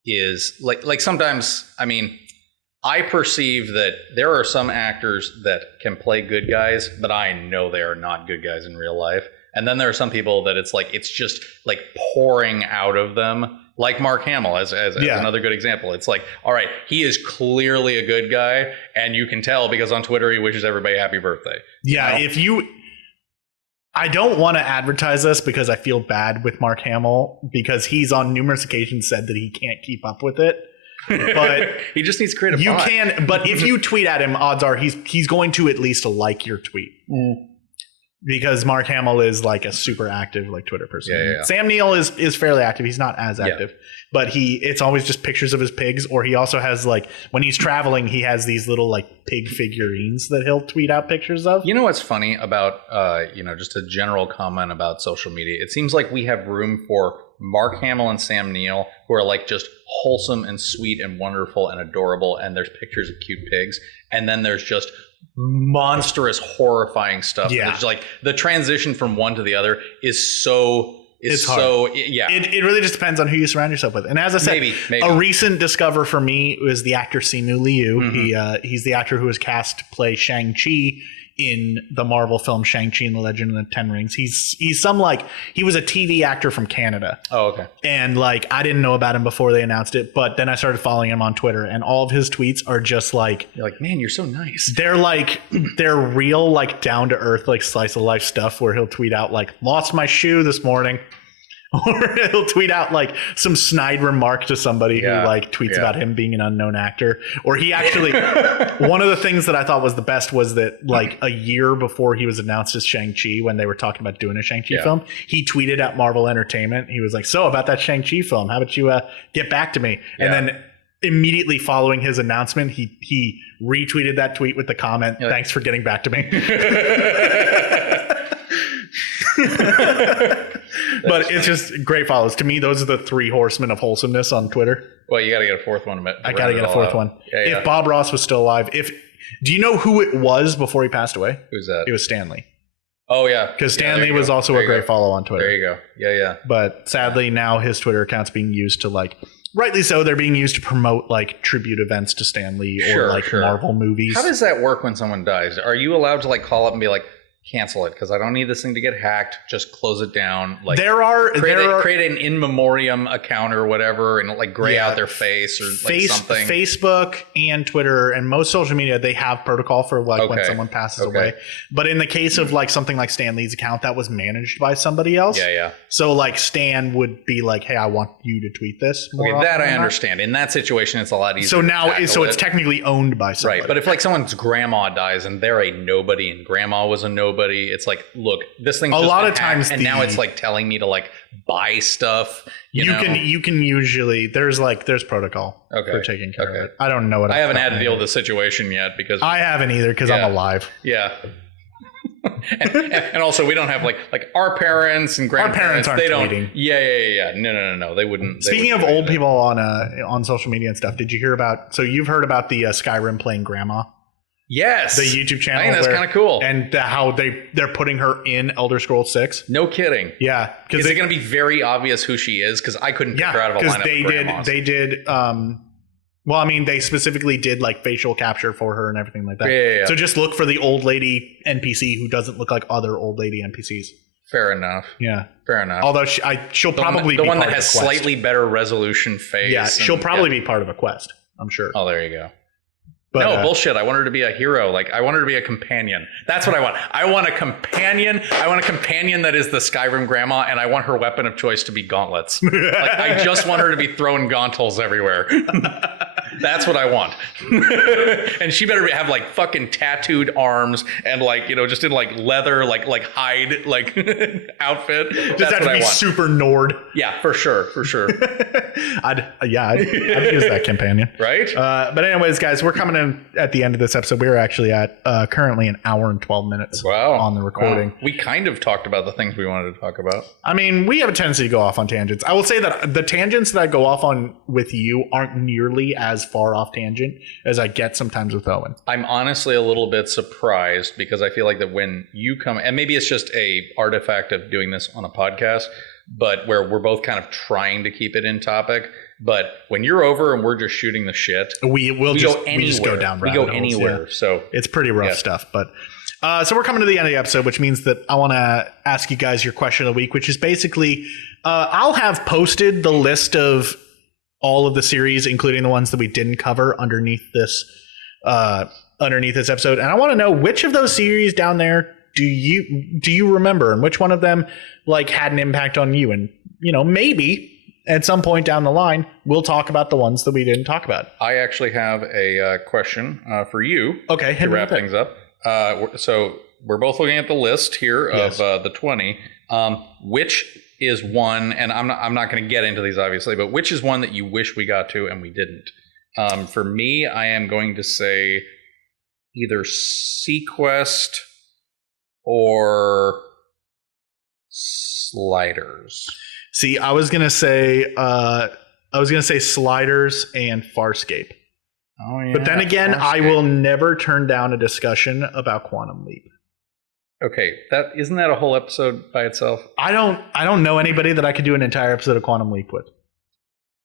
is like sometimes, I mean, I perceive that there are some actors that can play good guys, but I know they are not good guys in real life. And then there are some people that it's just like pouring out of them. Like Mark Hamill as another good example. It's like, all right, he is clearly a good guy, and you can tell because on Twitter he wishes everybody happy birthday. Yeah, I don't want to advertise this because I feel bad with Mark Hamill because he's on numerous occasions said that he can't keep up with it. But he just needs creative. You can, but if you tweet at him, odds are he's going to at least like your tweet. Because Mark Hamill is like a super active like Twitter person. Yeah. Sam Neill is fairly active. He's not as active, but it's always just pictures of his pigs. Or he also has like when he's traveling, he has these little like pig figurines that he'll tweet out pictures of. You know what's funny about just a general comment about social media? It seems like we have room for Mark Hamill and Sam Neill, who are like just wholesome and sweet and wonderful and adorable. And there's pictures of cute pigs, and then there's just monstrous, horrifying stuff. Yeah, it's like the transition from one to the other is so. It really just depends on who you surround yourself with. And as I said, maybe. A recent discover for me was the actor Simu Liu. Mm-hmm. He's the actor who was cast to play Shang-Chi in the Marvel film Shang-Chi and the Legend of the Ten Rings. He was a TV actor from Canada. Oh, okay. And like I didn't know about him before they announced it, but then I started following him on Twitter, and all of his tweets are just like, you're like, man, you're so nice. They're real, like down to earth, like slice of life stuff where he'll tweet out like, lost my shoe this morning. Or he'll tweet out like some snide remark to somebody who like tweets about him being an unknown actor. Or he actually, one of the things that I thought was the best was that like a year before he was announced as Shang-Chi, when they were talking about doing a Shang-Chi film, he tweeted at Marvel Entertainment. He was like, so about that Shang-Chi film, how about you get back to me? And then immediately following his announcement, he retweeted that tweet with the comment, thanks for getting back to me. But it's just great follows. To me, those are the 3 horsemen of wholesomeness on Twitter. Well, you got to get a 4th one. I got to get a 4th one. If Bob Ross was still alive, do you know who it was before he passed away? Who's that? It was Stanley. Oh, yeah. Because Stanley was also a great follow on Twitter. There you go. Yeah. But sadly, now his Twitter account's being used to like, rightly so, they're being used to promote like tribute events to Stan Lee or Marvel movies. How does that work when someone dies? Are you allowed to like call up and be like, cancel it because I don't need this thing to get hacked. Just close it down. Like create an in memoriam account or whatever, and like gray out their face or like something. Facebook and Twitter and most social media, they have protocol for like when someone passes away. But in the case of like something like Stan Lee's account, that was managed by somebody else. Yeah. So like Stan would be like, "Hey, I want you to tweet this." More that I understand. In that situation, it's a lot easier. So now, it's technically owned by somebody, right? But if like someone's grandma dies and they're a nobody and grandma was a nobody. It's like, look, this thing's a lot of times, and now it's like telling me to like buy stuff. You can usually there's protocol for taking care of it. I don't know what I haven't had to deal with the situation yet because I haven't either because I'm alive. Yeah. and also we don't have like our parents and grandparents. Our parents aren't tweeting. Yeah. No. They wouldn't. Speaking of old people on social media and stuff, did you hear about? So you've heard about the Skyrim playing grandma? Yes, the YouTube channel. I think that's kind of cool, and how they're putting her in Elder Scrolls 6. No kidding. Yeah, is it going to be very obvious who she is? Because I couldn't pick her out of a lineup of grandmas. They did. Well, I mean, they specifically did like facial capture for her and everything like that. Yeah. So just look for the old lady NPC who doesn't look like other old lady NPCs. Fair enough. Yeah. Fair enough. Although she'll probably be the one that has slightly better resolution face. Yeah, she'll probably be part of a quest. I'm sure. Oh, there you go. But, no, bullshit. I want her to be a hero. Like, I want her to be a companion. That's what I want. I want a companion. I want a companion that is the Skyrim grandma, and I want her weapon of choice to be gauntlets. Like, I just want her to be throwing gauntles everywhere. That's what I want. And she better have like fucking tattooed arms and like, just in like leather, like hide, like outfit. Just have to be super Nord. Yeah, for sure. I'd use that companion. Right? But anyways, guys, we're coming in at the end of this episode. We're actually at currently an hour and 12 minutes on the recording. Wow. We kind of talked about the things we wanted to talk about. I mean, we have a tendency to go off on tangents. I will say that the tangents that I go off on with you aren't nearly as far off tangent as I get sometimes with Owen. I'm honestly a little bit surprised because I feel like that when you come, and maybe it's just a artifact of doing this on a podcast, but where we're both kind of trying to keep it in topic. But when you're over and we're just shooting the shit, we just go down. We go anywhere. Yeah. So it's pretty rough stuff. But so we're coming to the end of the episode, which means that I want to ask you guys your question of the week, which is basically I'll have posted the list of all of the series, including the ones that we didn't cover underneath this episode, and I want to know which of those series down there do you remember, and which one of them like had an impact on you, and maybe at some point down the line we'll talk about the ones that we didn't talk about. I actually have a question for you. Okay, to wrap things up. So we're both looking at the list here of the 20. Which is one, and I'm not going to get into these obviously, but which is one that you wish we got to and we didn't? For me, I am going to say either Sequest or Sliders. See, I was gonna say Sliders and Farscape. Oh yeah. But then again, Farscape. I will never turn down a discussion about Quantum Leap. Okay, isn't that a whole episode by itself? I don't know anybody that I could do an entire episode of Quantum Leap with.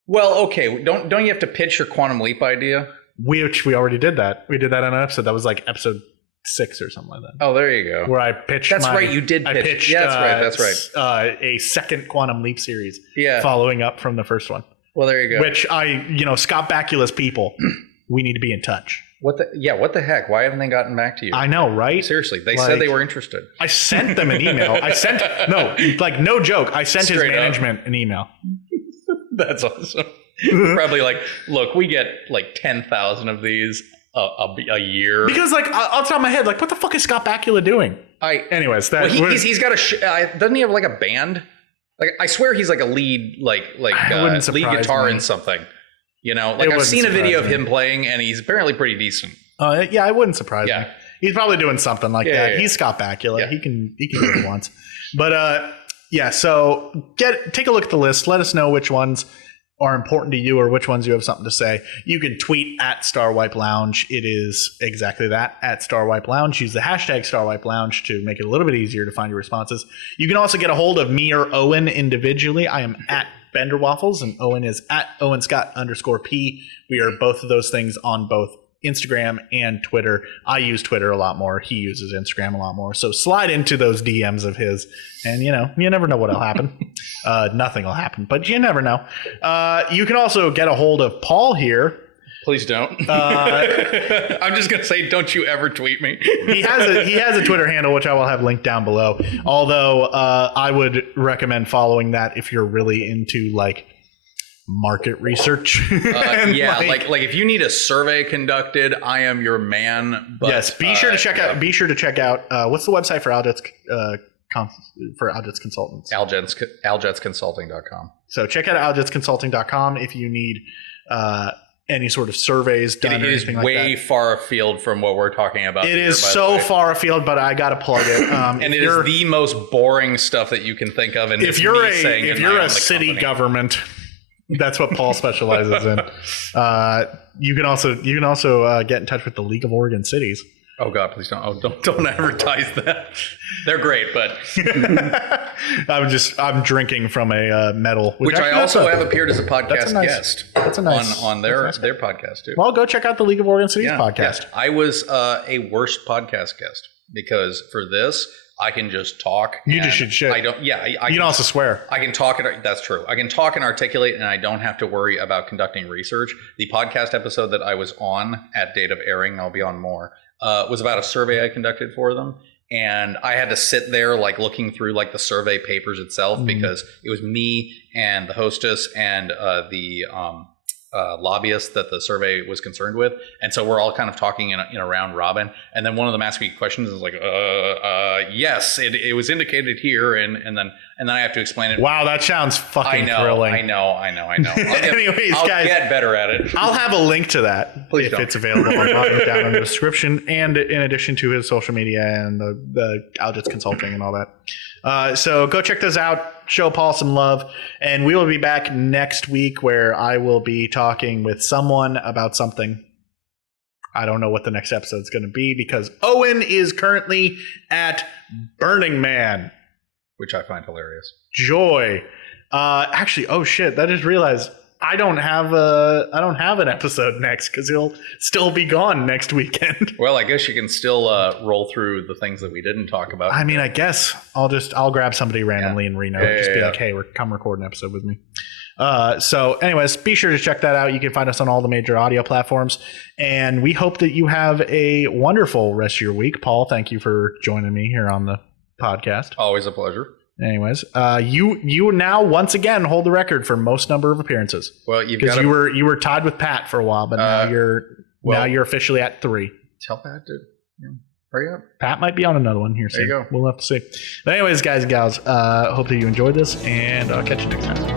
Well, okay, don't you have to pitch your Quantum Leap idea? Which we already did that. We did that on an episode. That was like episode 6 or something like that. Oh, there you go. Where I pitched. That's right. You did pitch. I pitched, that's right. A second Quantum Leap series. Yeah. Following up from the first one. Well, there you go. Which Scott Bakula's people, we need to be in touch. What the heck? Why haven't they gotten back to you? I know, right? Seriously, they said they were interested. I sent them an email. No joke. I sent his management an email. That's awesome. Probably like, look, we get like 10,000 of these a year. Because like off the top of my head, like what the fuck is Scott Bakula doing? Anyways, he's got doesn't he have like a band? Like I swear he's like a lead lead guitar in something. I've seen a video of him playing, and he's apparently pretty decent. Yeah, it wouldn't surprise me. He's probably doing something like that. Yeah. He's Scott Bakula. Yeah. He can do what he wants. But so take a look at the list. Let us know which ones are important to you or which ones you have something to say. You can tweet at Starwipe Lounge. It is exactly that, at Starwipe Lounge. Use the hashtag Starwipe Lounge to make it a little bit easier to find your responses. You can also get a hold of me or Owen individually. I am at Bender Waffles, and Owen is at OwenScott_P. We are both of those things on both Instagram and Twitter. I use Twitter a lot more. He uses Instagram a lot more. So slide into those DMs of his, and you never know what'll happen. Nothing will happen, but you never know. You can also get a hold of Paul here. Please don't. I'm just gonna say, don't you ever tweet me. He has a Twitter handle, which I will have linked down below. Although I would recommend following that if you're really into like market research. like if you need a survey conducted, I am your man. But, yes, be sure to check out. Be sure to check out what's the website for Aljets consultants? Aljetsconsulting.com. So check out aljetsconsulting.com if you need any sort of surveys done. It is way far afield from what we're talking about. It is so far afield, but I gotta plug it. And it is the most boring stuff that you can think of. And if you're a city government. That's what Paul specializes in. You can also get in touch with the League of Oregon Cities. Oh God, please don't! Oh, don't advertise that. They're great, but I'm drinking from a medal, which I also have appeared as a podcast guest. That's a nice on their podcast too. Well, go check out the League of Oregon Cities podcast. Yeah. I was a worst podcast guest because for this. I can just talk. You just should shit. I don't. Yeah, you can also swear. I can talk. That's true. I can talk and articulate, and I don't have to worry about conducting research. The podcast episode that I was on at date of airing, I'll be on more, was about a survey I conducted for them, and I had to sit there like looking through like the survey papers itself because it was me and the hostess and the lobbyists that the survey was concerned with, and so we're all kind of talking in a round robin, and then one of them asked me questions and was like yes, it was indicated here, and then I have to explain it. Wow, that sounds fucking thrilling. I know. Anyways, I'll guys, get better at it. I'll have a link to that if it's available. I'll drop it down in the description, and in addition to his social media and the Aljets Consulting and all that. So go check those out. Show Paul some love, and we will be back next week where I will be talking with someone about something. I don't know what the next episode is going to be because Owen is currently at Burning Man, which I find hilarious. Joy. Actually, oh shit! I just realized I don't have an episode next because he'll still be gone next weekend. Well, I guess you can still roll through the things that we didn't talk about. I mean, I guess I'll grab somebody randomly in Reno and just be like, hey, come record an episode with me. So anyways, be sure to check that out. You can find us on all the major audio platforms, and we hope that you have a wonderful rest of your week. Paul, thank you for joining me here on the podcast. Always a pleasure. Anyways, you now once again hold the record for most number of appearances. Well, because you were tied with Pat for a while, but now you're officially at 3. Tell Pat to hurry up. Pat might be on another one here soon. There you go. We'll have to see. But anyways, guys and gals, hope that you enjoyed this, and I'll catch you next time.